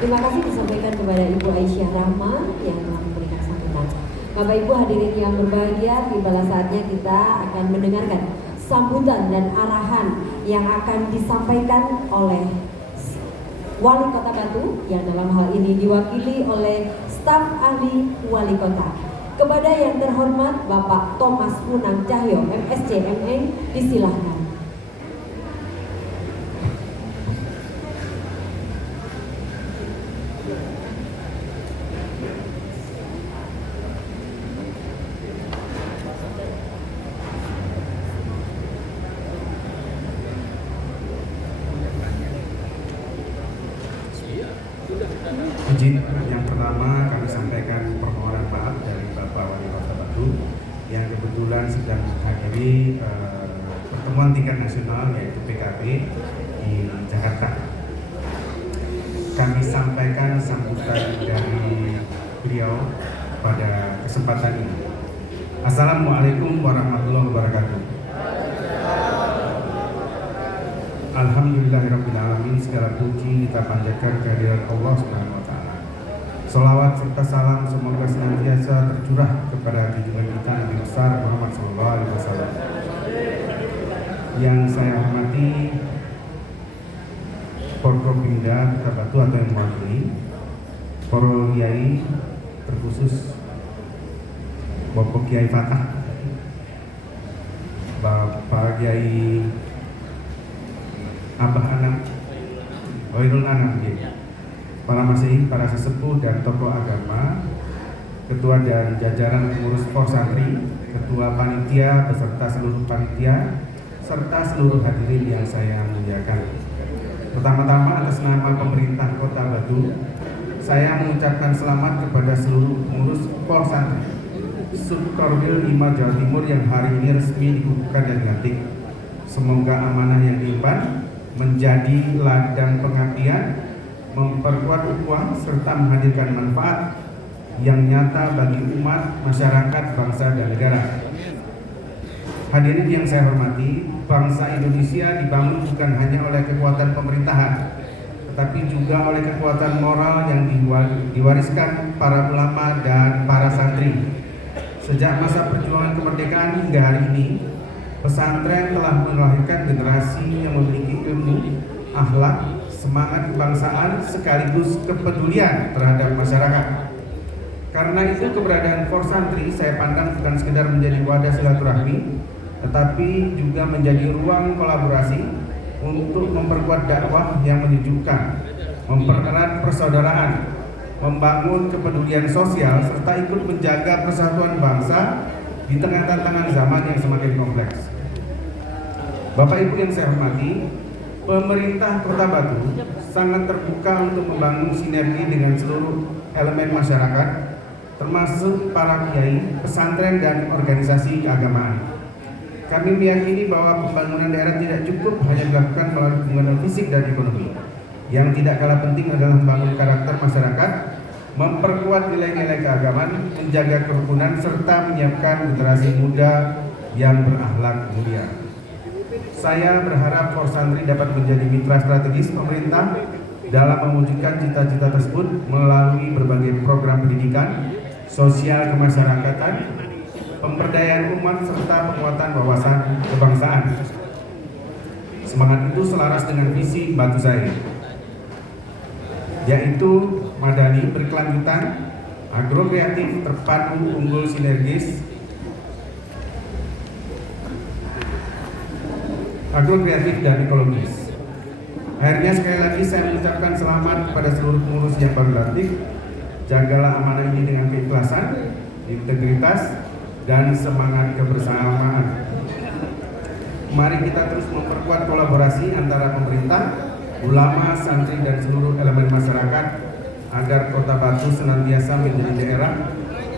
Terima kasih disampaikan kepada Ibu Aisyah Rahma yang telah memberikan sambutan. Bapak Ibu hadirin yang berbahagia, tibalah saatnya kita akan mendengarkan sambutan dan arahan yang akan disampaikan oleh Wali Kota Batu yang dalam hal ini diwakili oleh staf ahli Wali Kota. Kepada yang terhormat Bapak Thomas Munang Cahyo, MSc, MN, disilahkan. kebetulan sedang menghadiri pertemuan tingkat nasional yaitu PKB di Jakarta. Kami sampaikan sambutan dari beliau pada kesempatan ini. Assalamualaikum warahmatullahi wabarakatuh. Alhamdulillahirrabbilalamin, segala puji kita panjatkan kehadirat Allah Subhanahu wa Ta'ala. Salawat serta salam semoga senantiasa tercurah kepada junjungan kita Nabi besar Muhammad SAW. Yang saya hormati Forkopimda Kota Batu atau yang mewakili, para kiai, terkhusus Bapak Kiai Fatah, Bapak Kiai Abah Anam, Wairul Anam, para masih, para sesepuh dan tokoh agama, ketua dan jajaran pengurus Forsantri, ketua panitia beserta seluruh panitia, serta seluruh hadirin yang saya muliakan. Pertama-tama atas nama pemerintah Kota Batu, saya mengucapkan selamat kepada seluruh pengurus Forsantri Subkorwil 5 Jawa Timur yang hari ini resmi dikukuhkan dan dilantik. Semoga amanah yang diemban menjadi ladang pengabdian, memperkuat ukhuwah serta menghadirkan manfaat yang nyata bagi umat, masyarakat, bangsa, dan negara. Hadirin yang saya hormati, bangsa Indonesia dibangun bukan hanya oleh kekuatan pemerintahan, tetapi juga oleh kekuatan moral yang diwariskan para ulama dan para santri. Sejak masa perjuangan kemerdekaan hingga hari ini, pesantren telah melahirkan generasi yang memiliki ilmu, akhlak, semangat kebangsaan sekaligus kepedulian terhadap masyarakat. Karena itu keberadaan Forsantri saya pandang bukan sekedar menjadi wadah silaturahmi, tetapi juga menjadi ruang kolaborasi untuk memperkuat dakwah yang menyejukkan, mempererat persaudaraan, membangun kepedulian sosial, serta ikut menjaga persatuan bangsa di tengah tantangan zaman yang semakin kompleks. Bapak Ibu yang saya hormati, pemerintah Kota Batu sangat terbuka untuk membangun sinergi dengan seluruh elemen masyarakat, termasuk para kiai, pesantren, dan organisasi keagamaan. Kami meyakini bahwa pembangunan daerah tidak cukup hanya dilakukan melalui pembangunan fisik dan ekonomi. Yang tidak kalah penting adalah membangun karakter masyarakat, memperkuat nilai-nilai keagamaan, menjaga kerukunan, serta menyiapkan generasi muda yang berakhlak mulia. Saya berharap Forsantri dapat menjadi mitra strategis pemerintah dalam mewujudkan cita-cita tersebut melalui berbagai program pendidikan, sosial kemasyarakatan, pemberdayaan umat, serta penguatan wawasan kebangsaan. Semangat itu selaras dengan visi Batu saya, yaitu madani, berkelanjutan, agrokreatif, terpadu, unggul, sinergis, agrokreatif, dan ekologis. Akhirnya sekali lagi saya mengucapkan selamat kepada seluruh pengurus yang baru dilantik. Jagalah amanah ini dengan keikhlasan, integritas, dan semangat kebersamaan. Mari kita terus memperkuat kolaborasi antara pemerintah, ulama, santri, dan seluruh elemen masyarakat agar Kota Batu senantiasa menjadi daerah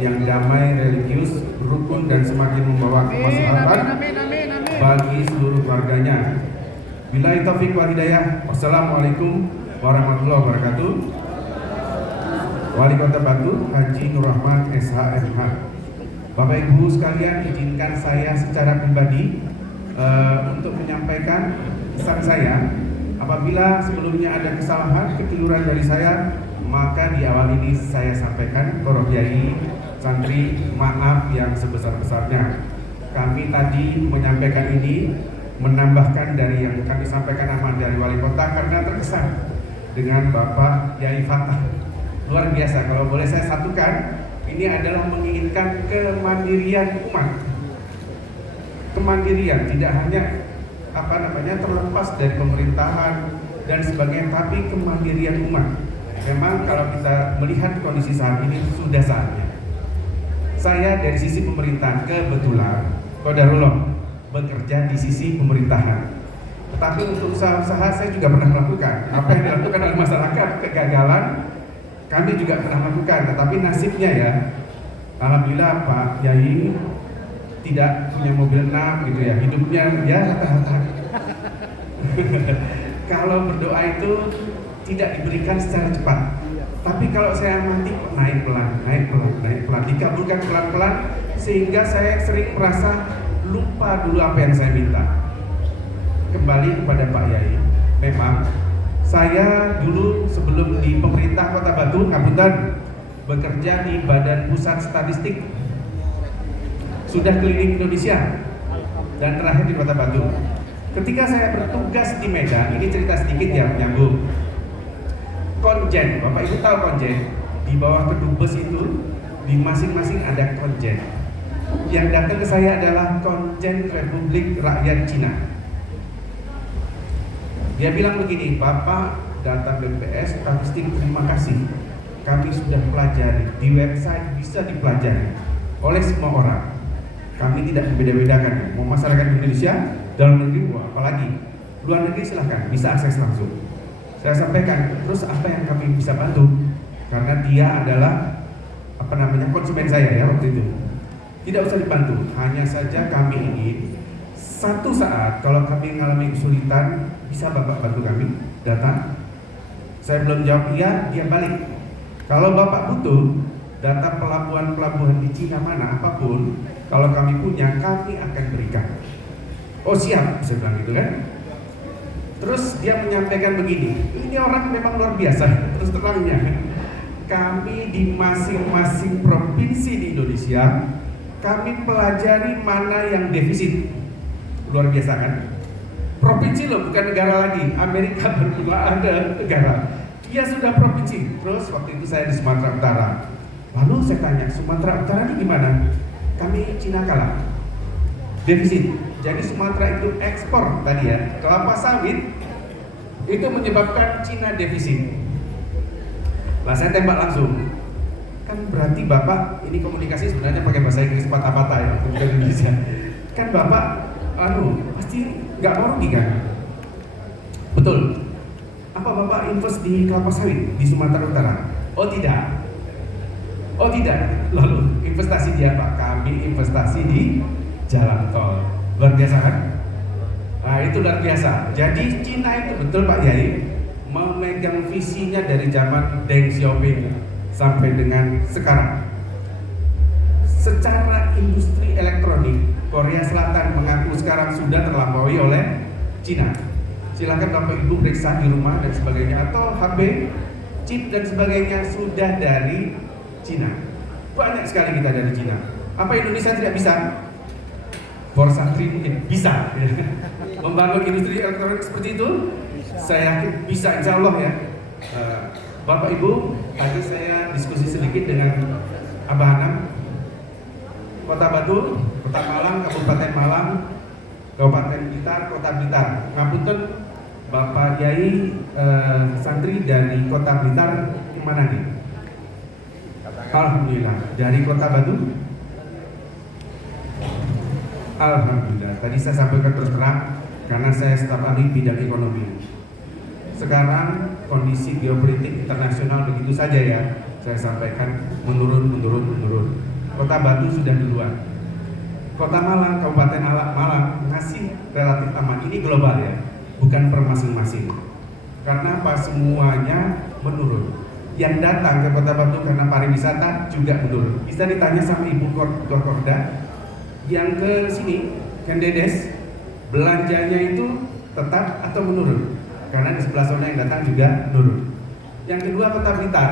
yang damai, religius, rukun, dan semakin membawa kemaslahatan bagi seluruh warganya. Billahi taufiq wal hidayah. Wassalamualaikum warahmatullahi wabarakatuh. Wali Kota Batu Haji Nur Rahman SHMH. Bapak Ibu sekalian, izinkan saya secara pribadi untuk menyampaikan pesan saya. Apabila sebelumnya ada kesalahan, kekeliruan dari saya, maka di awal ini saya sampaikan, para kiai, santri, maaf yang sebesar-besarnya. Kami tadi menyampaikan ini, menambahkan dari yang kami sampaikan amanah dari wali kota karena terkesan dengan Bapak Kiai Fatah. Luar biasa, kalau boleh saya satukan, ini adalah menginginkan kemandirian umat. Kemandirian tidak hanya terlepas dari pemerintahan dan sebagainya, tapi kemandirian umat. Memang kalau kita melihat kondisi saat ini sudah saatnya. Saya dari sisi pemerintahan kebetulan qadarullah bekerja di sisi pemerintahan. Tetapi untuk usaha-usaha saya juga pernah melakukan. Apa yang dilakukan oleh masyarakat, kegagalan, kami juga pernah melakukan. Tetapi nasibnya ya, alhamdulillah Pak Yai tidak punya mobil 6 gitu ya, hidupnya ya rata-rata. Kalau berdoa itu tidak diberikan secara cepat. Tapi kalau saya mati kok naik pelan, dikabulkan pelan-pelan, sehingga saya sering merasa lupa dulu apa yang saya minta. Kembali kepada Pak Yai, memang saya dulu sebelum di pemerintah Kota Batu, Ngapunten, bekerja di Badan Pusat Statistik, sudah keliling Indonesia, dan terakhir di Kota Batu. Ketika saya bertugas di Medan, ini cerita sedikit ya, menyambung. Konjen, Bapak Ibu tahu konjen? Di bawah kedubes itu, di masing-masing ada konjen. Yang datang ke saya adalah konjen Republik Rakyat Cina. Dia bilang begini, Bapak data BPS statistik, terima kasih. Kami sudah pelajari, di website bisa dipelajari oleh semua orang. Kami tidak membeda-bedakan, mau masyarakat Indonesia, dalam negeri, apalagi luar negeri, silahkan, bisa akses langsung. Saya sampaikan, terus apa yang kami bisa bantu? Karena dia adalah konsumen saya ya waktu itu. Tidak usah dibantu, hanya saja kami ingin satu saat kalau kami mengalami kesulitan, bisa Bapak bantu kami data. Saya belum jawab iya, dia balik. Kalau Bapak butuh data pelabuhan-pelabuhan di Cina mana apapun, kalau kami punya, kami akan berikan. Oh siap, saya bilang gitu kan. Terus dia menyampaikan begini, ini orang memang luar biasa. Terus terangnya, kami di masing-masing provinsi di Indonesia, kami pelajari mana yang defisit. Luar biasa kan? Provinsi loh, bukan negara lagi. Amerika berdua ada negara. Dia sudah provinsi. Terus waktu itu saya di Sumatera Utara. Lalu saya tanya, Sumatera Utara itu gimana? Kami Cina kalah, defisit. Jadi Sumatera itu ekspor tadi ya, kelapa sawit itu menyebabkan Cina defisit. Lah saya tembak langsung. Kan berarti Bapak ini komunikasi sebenarnya pakai bahasa Inggris patah-patah ya, bukan Indonesia. Kan Bapak pasti nggak mau rugi kan? Betul. Apa Bapak invest di kelapa sawit di Sumatera Utara? Oh tidak. Oh tidak. Lalu investasi di apa? Kami investasi di jalan tol. Luar biasa kan? Nah itu luar biasa. Jadi Cina itu betul Pak Yai memegang visinya dari zaman Deng Xiaoping sampai dengan sekarang. Secara industri elektronik, Korea Selatan mengaku sekarang sudah terlampaui oleh Cina. Silakan Bapak Ibu periksa di rumah dan sebagainya, atau HP, chip dan sebagainya sudah dari Cina. Banyak sekali kita dari Cina. Apa Indonesia tidak bisa? Forsantri mungkin bisa membangun industri elektronik seperti itu. Saya yakin bisa, insya Allah ya. Bapak Ibu, tadi saya diskusi sedikit dengan Abah Hanam, Kota Batu, Kota Malang, Kabupaten Malang, Kabupaten Blitar, Kota Blitar. Ngapunten Bapak Yai santri dari Kota Blitar mana nih? Alhamdulillah dari Kota Batu. Alhamdulillah. Tadi saya sampaikan terus terang karena saya staf ahli bidang ekonomi. Sekarang kondisi geopolitik internasional begitu saja ya. Saya sampaikan menurun. Kota Batu sudah duluan. Kota Malang, Kabupaten Malang masih relatif aman. Ini global ya, bukan per masing-masing. Karena apa? Semuanya menurun. Yang datang ke Kota Batu karena pariwisata juga menurun. Bisa ditanya sama Ibu Ketua Korda. Yang ke sini, Kendedes, belanjanya itu tetap atau menurun? Karena di sebelah sana yang datang juga menurun. Yang kedua Kota Blitar,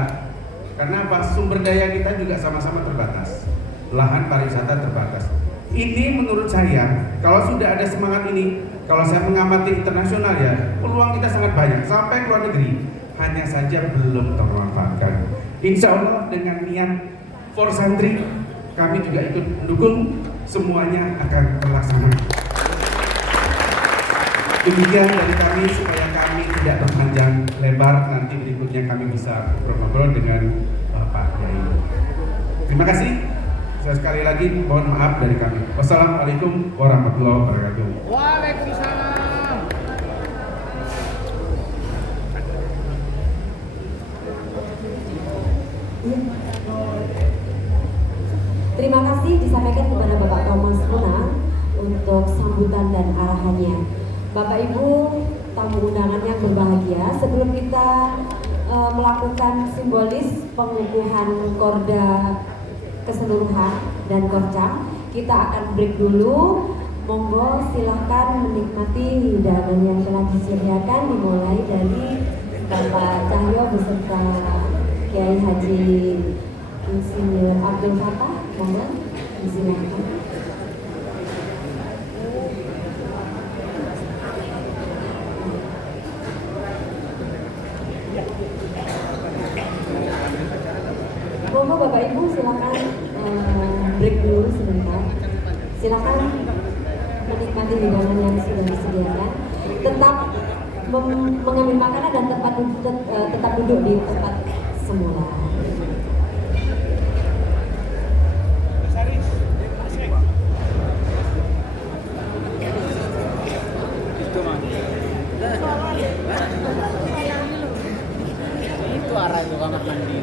karena apa? Sumber daya kita juga sama-sama terbatas, lahan pariwisata terbatas. Ini menurut saya, kalau sudah ada semangat ini, kalau saya mengamati internasional ya, peluang kita sangat banyak sampai ke luar negeri, hanya saja belum termanfaatkan. Insya Allah dengan niat Forsantri, kami juga ikut mendukung, semuanya akan terlaksana. Demikian dari kami, supaya kami tidak berpanjang lebar, nanti berikutnya kami bisa ngobrol dengan Bapak Yai. Terima kasih. Saya sekali lagi mohon maaf dari kami. Wassalamualaikum warahmatullahi wabarakatuh. Waalaikumsalam. Terima kasih disampaikan kepada Bapak Thomas Munang untuk sambutan dan arahannya. Bapak Ibu tamu undangan yang berbahagia, sebelum kita melakukan simbolis pengukuhan korda keseluruhan dan korcam, kita akan break dulu. Monggo silahkan menikmati hidangan yang telah disediakan, dimulai dari Bapak Cahyo beserta Kiai Haji Insinyur Abdul Fattah. Monggo disilahkan. Monggo Bapak Ibu silakan break dulu sebentar. Silakan menikmati hidangan yang sudah disediakan. Tetap mengambil makanan dan tetap duduk di tempat semula. Itu arah itu kamar mandi.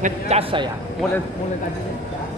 ngecas saya. Mulai tadi ngecas.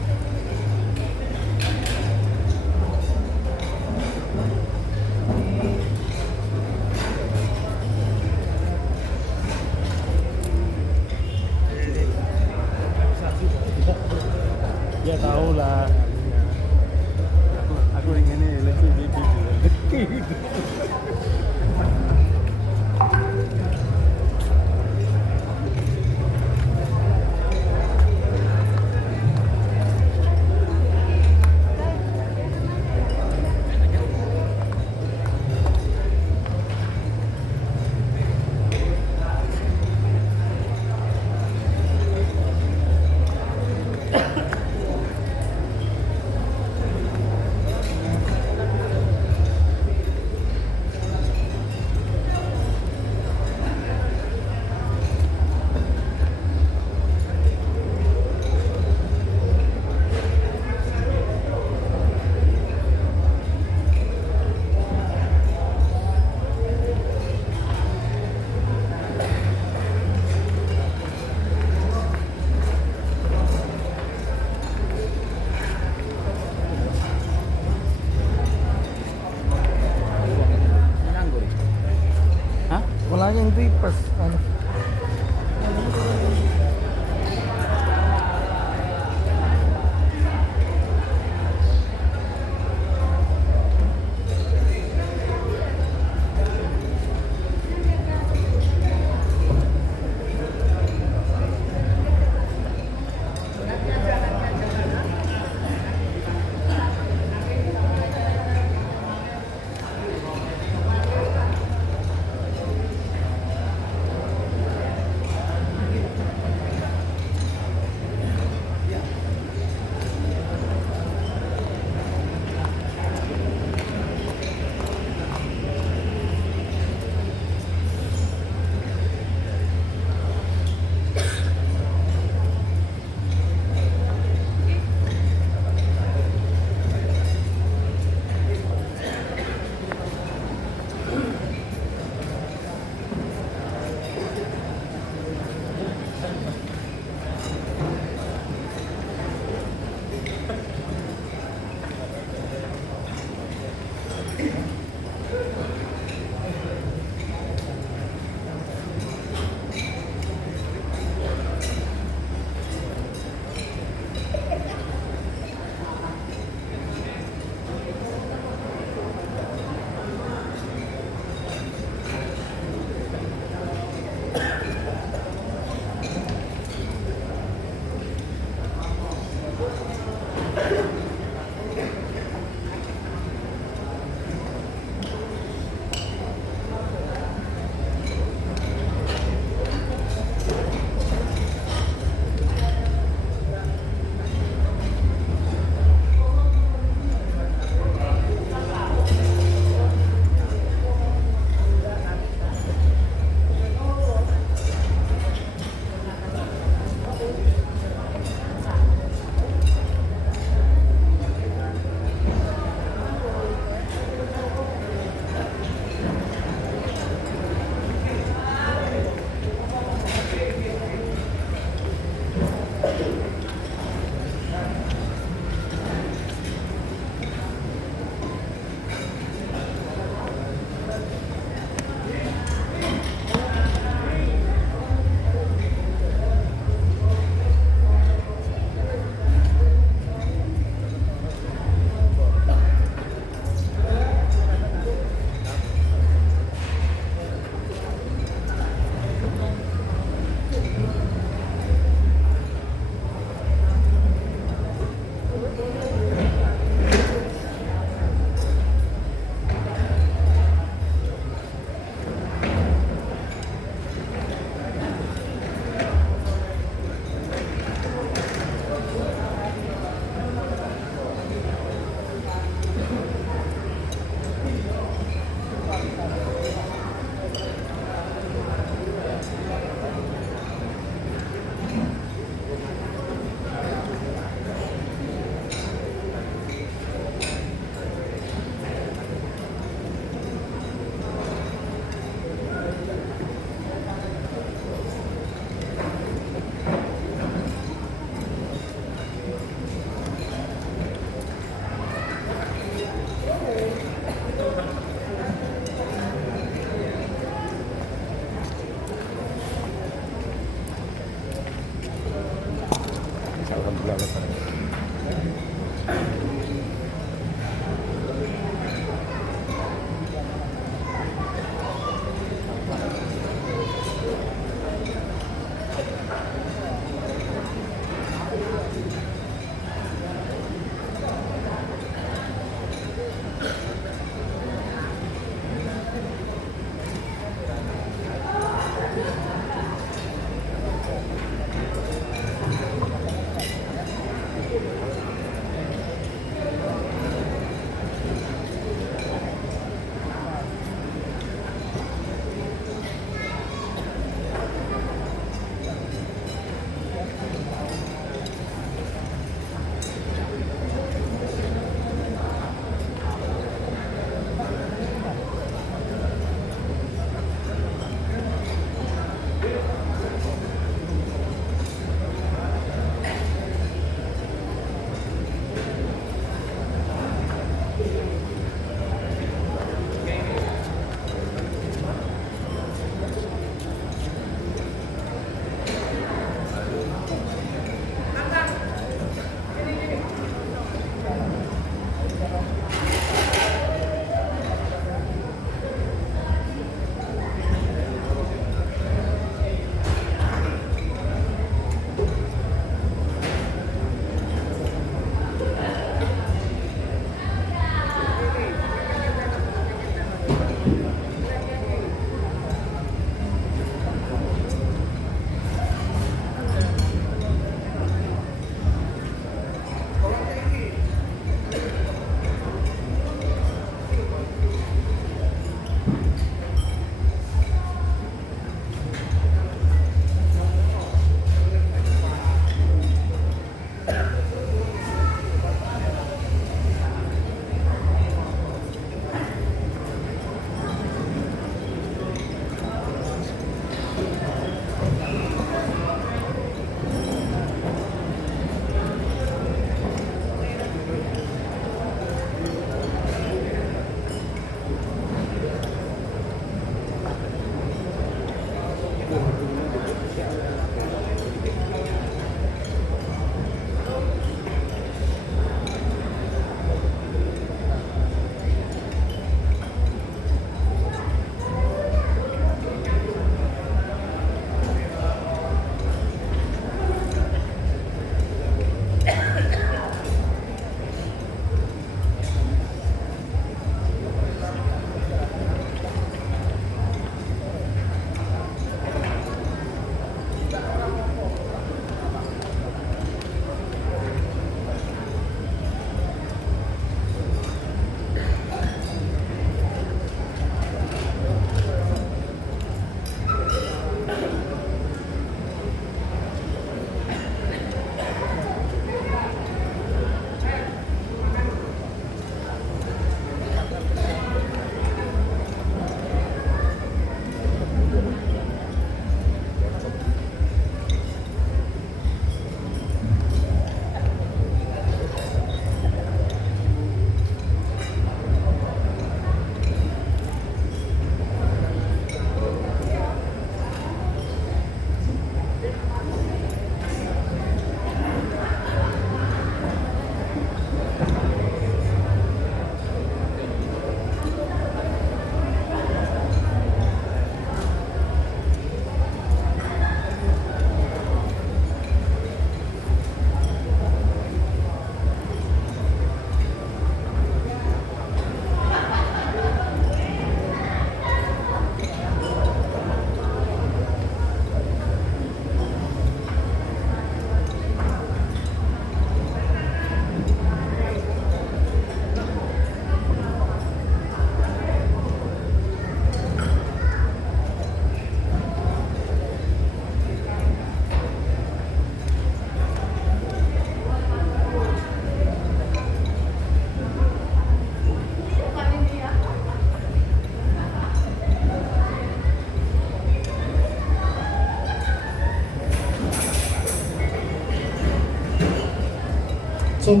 Cek.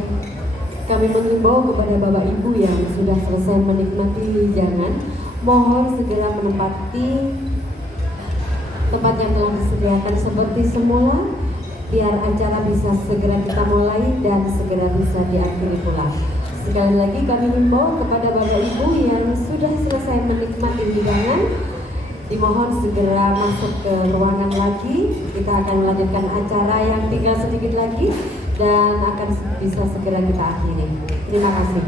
Kami mengimbau kepada Bapak Ibu yang sudah selesai menikmati hidangan, mohon segera menempati tempat yang telah disediakan seperti semula, biar acara bisa segera kita mulai dan segera bisa diakhiri pula. Sekali lagi kami himbau kepada Bapak Ibu yang sudah selesai menikmati hidangan, dimohon segera masuk ke ruangan lagi. Kita akan melanjutkan acara yang tinggal sedikit lagi dan akan bisa segera kita akhiri. Terima kasih.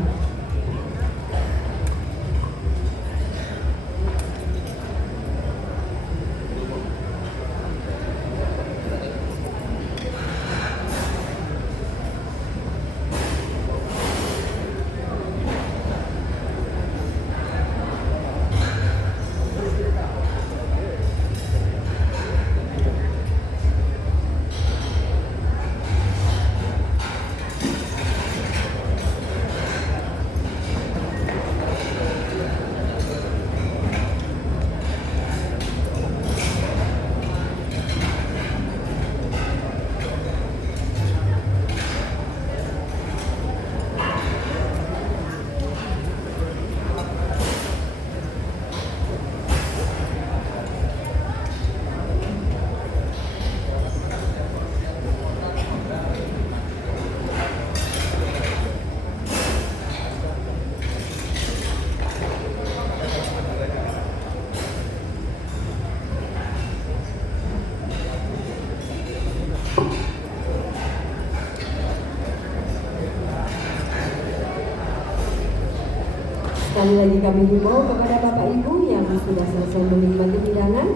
Sekali lagi kami himbau kepada Bapak Ibu yang sudah selesai menikmati hidangan,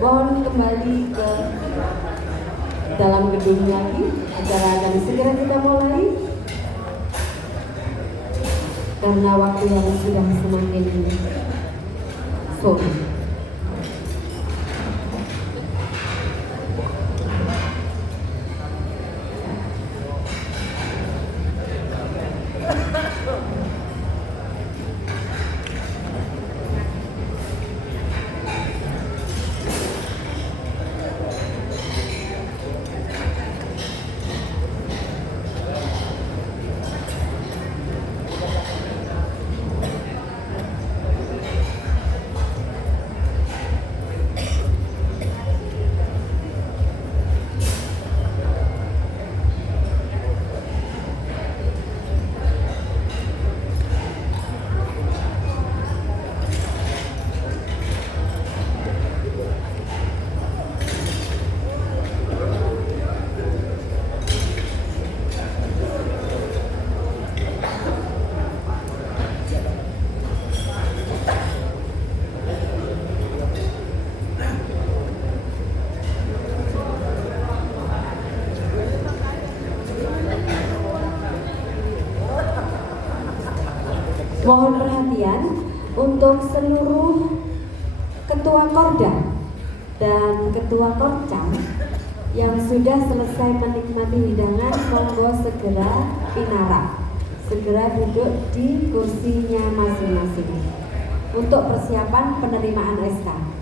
mohon kembali ke dalam gedung lagi. Acara akan segera kita mulai karena waktu yang sudah semakin sore. Mohon perhatian untuk seluruh ketua Korda dan ketua Korcam yang sudah selesai menikmati hidangan, monggo segera pinara, segera duduk di kursinya masing-masing untuk persiapan penerimaan SK.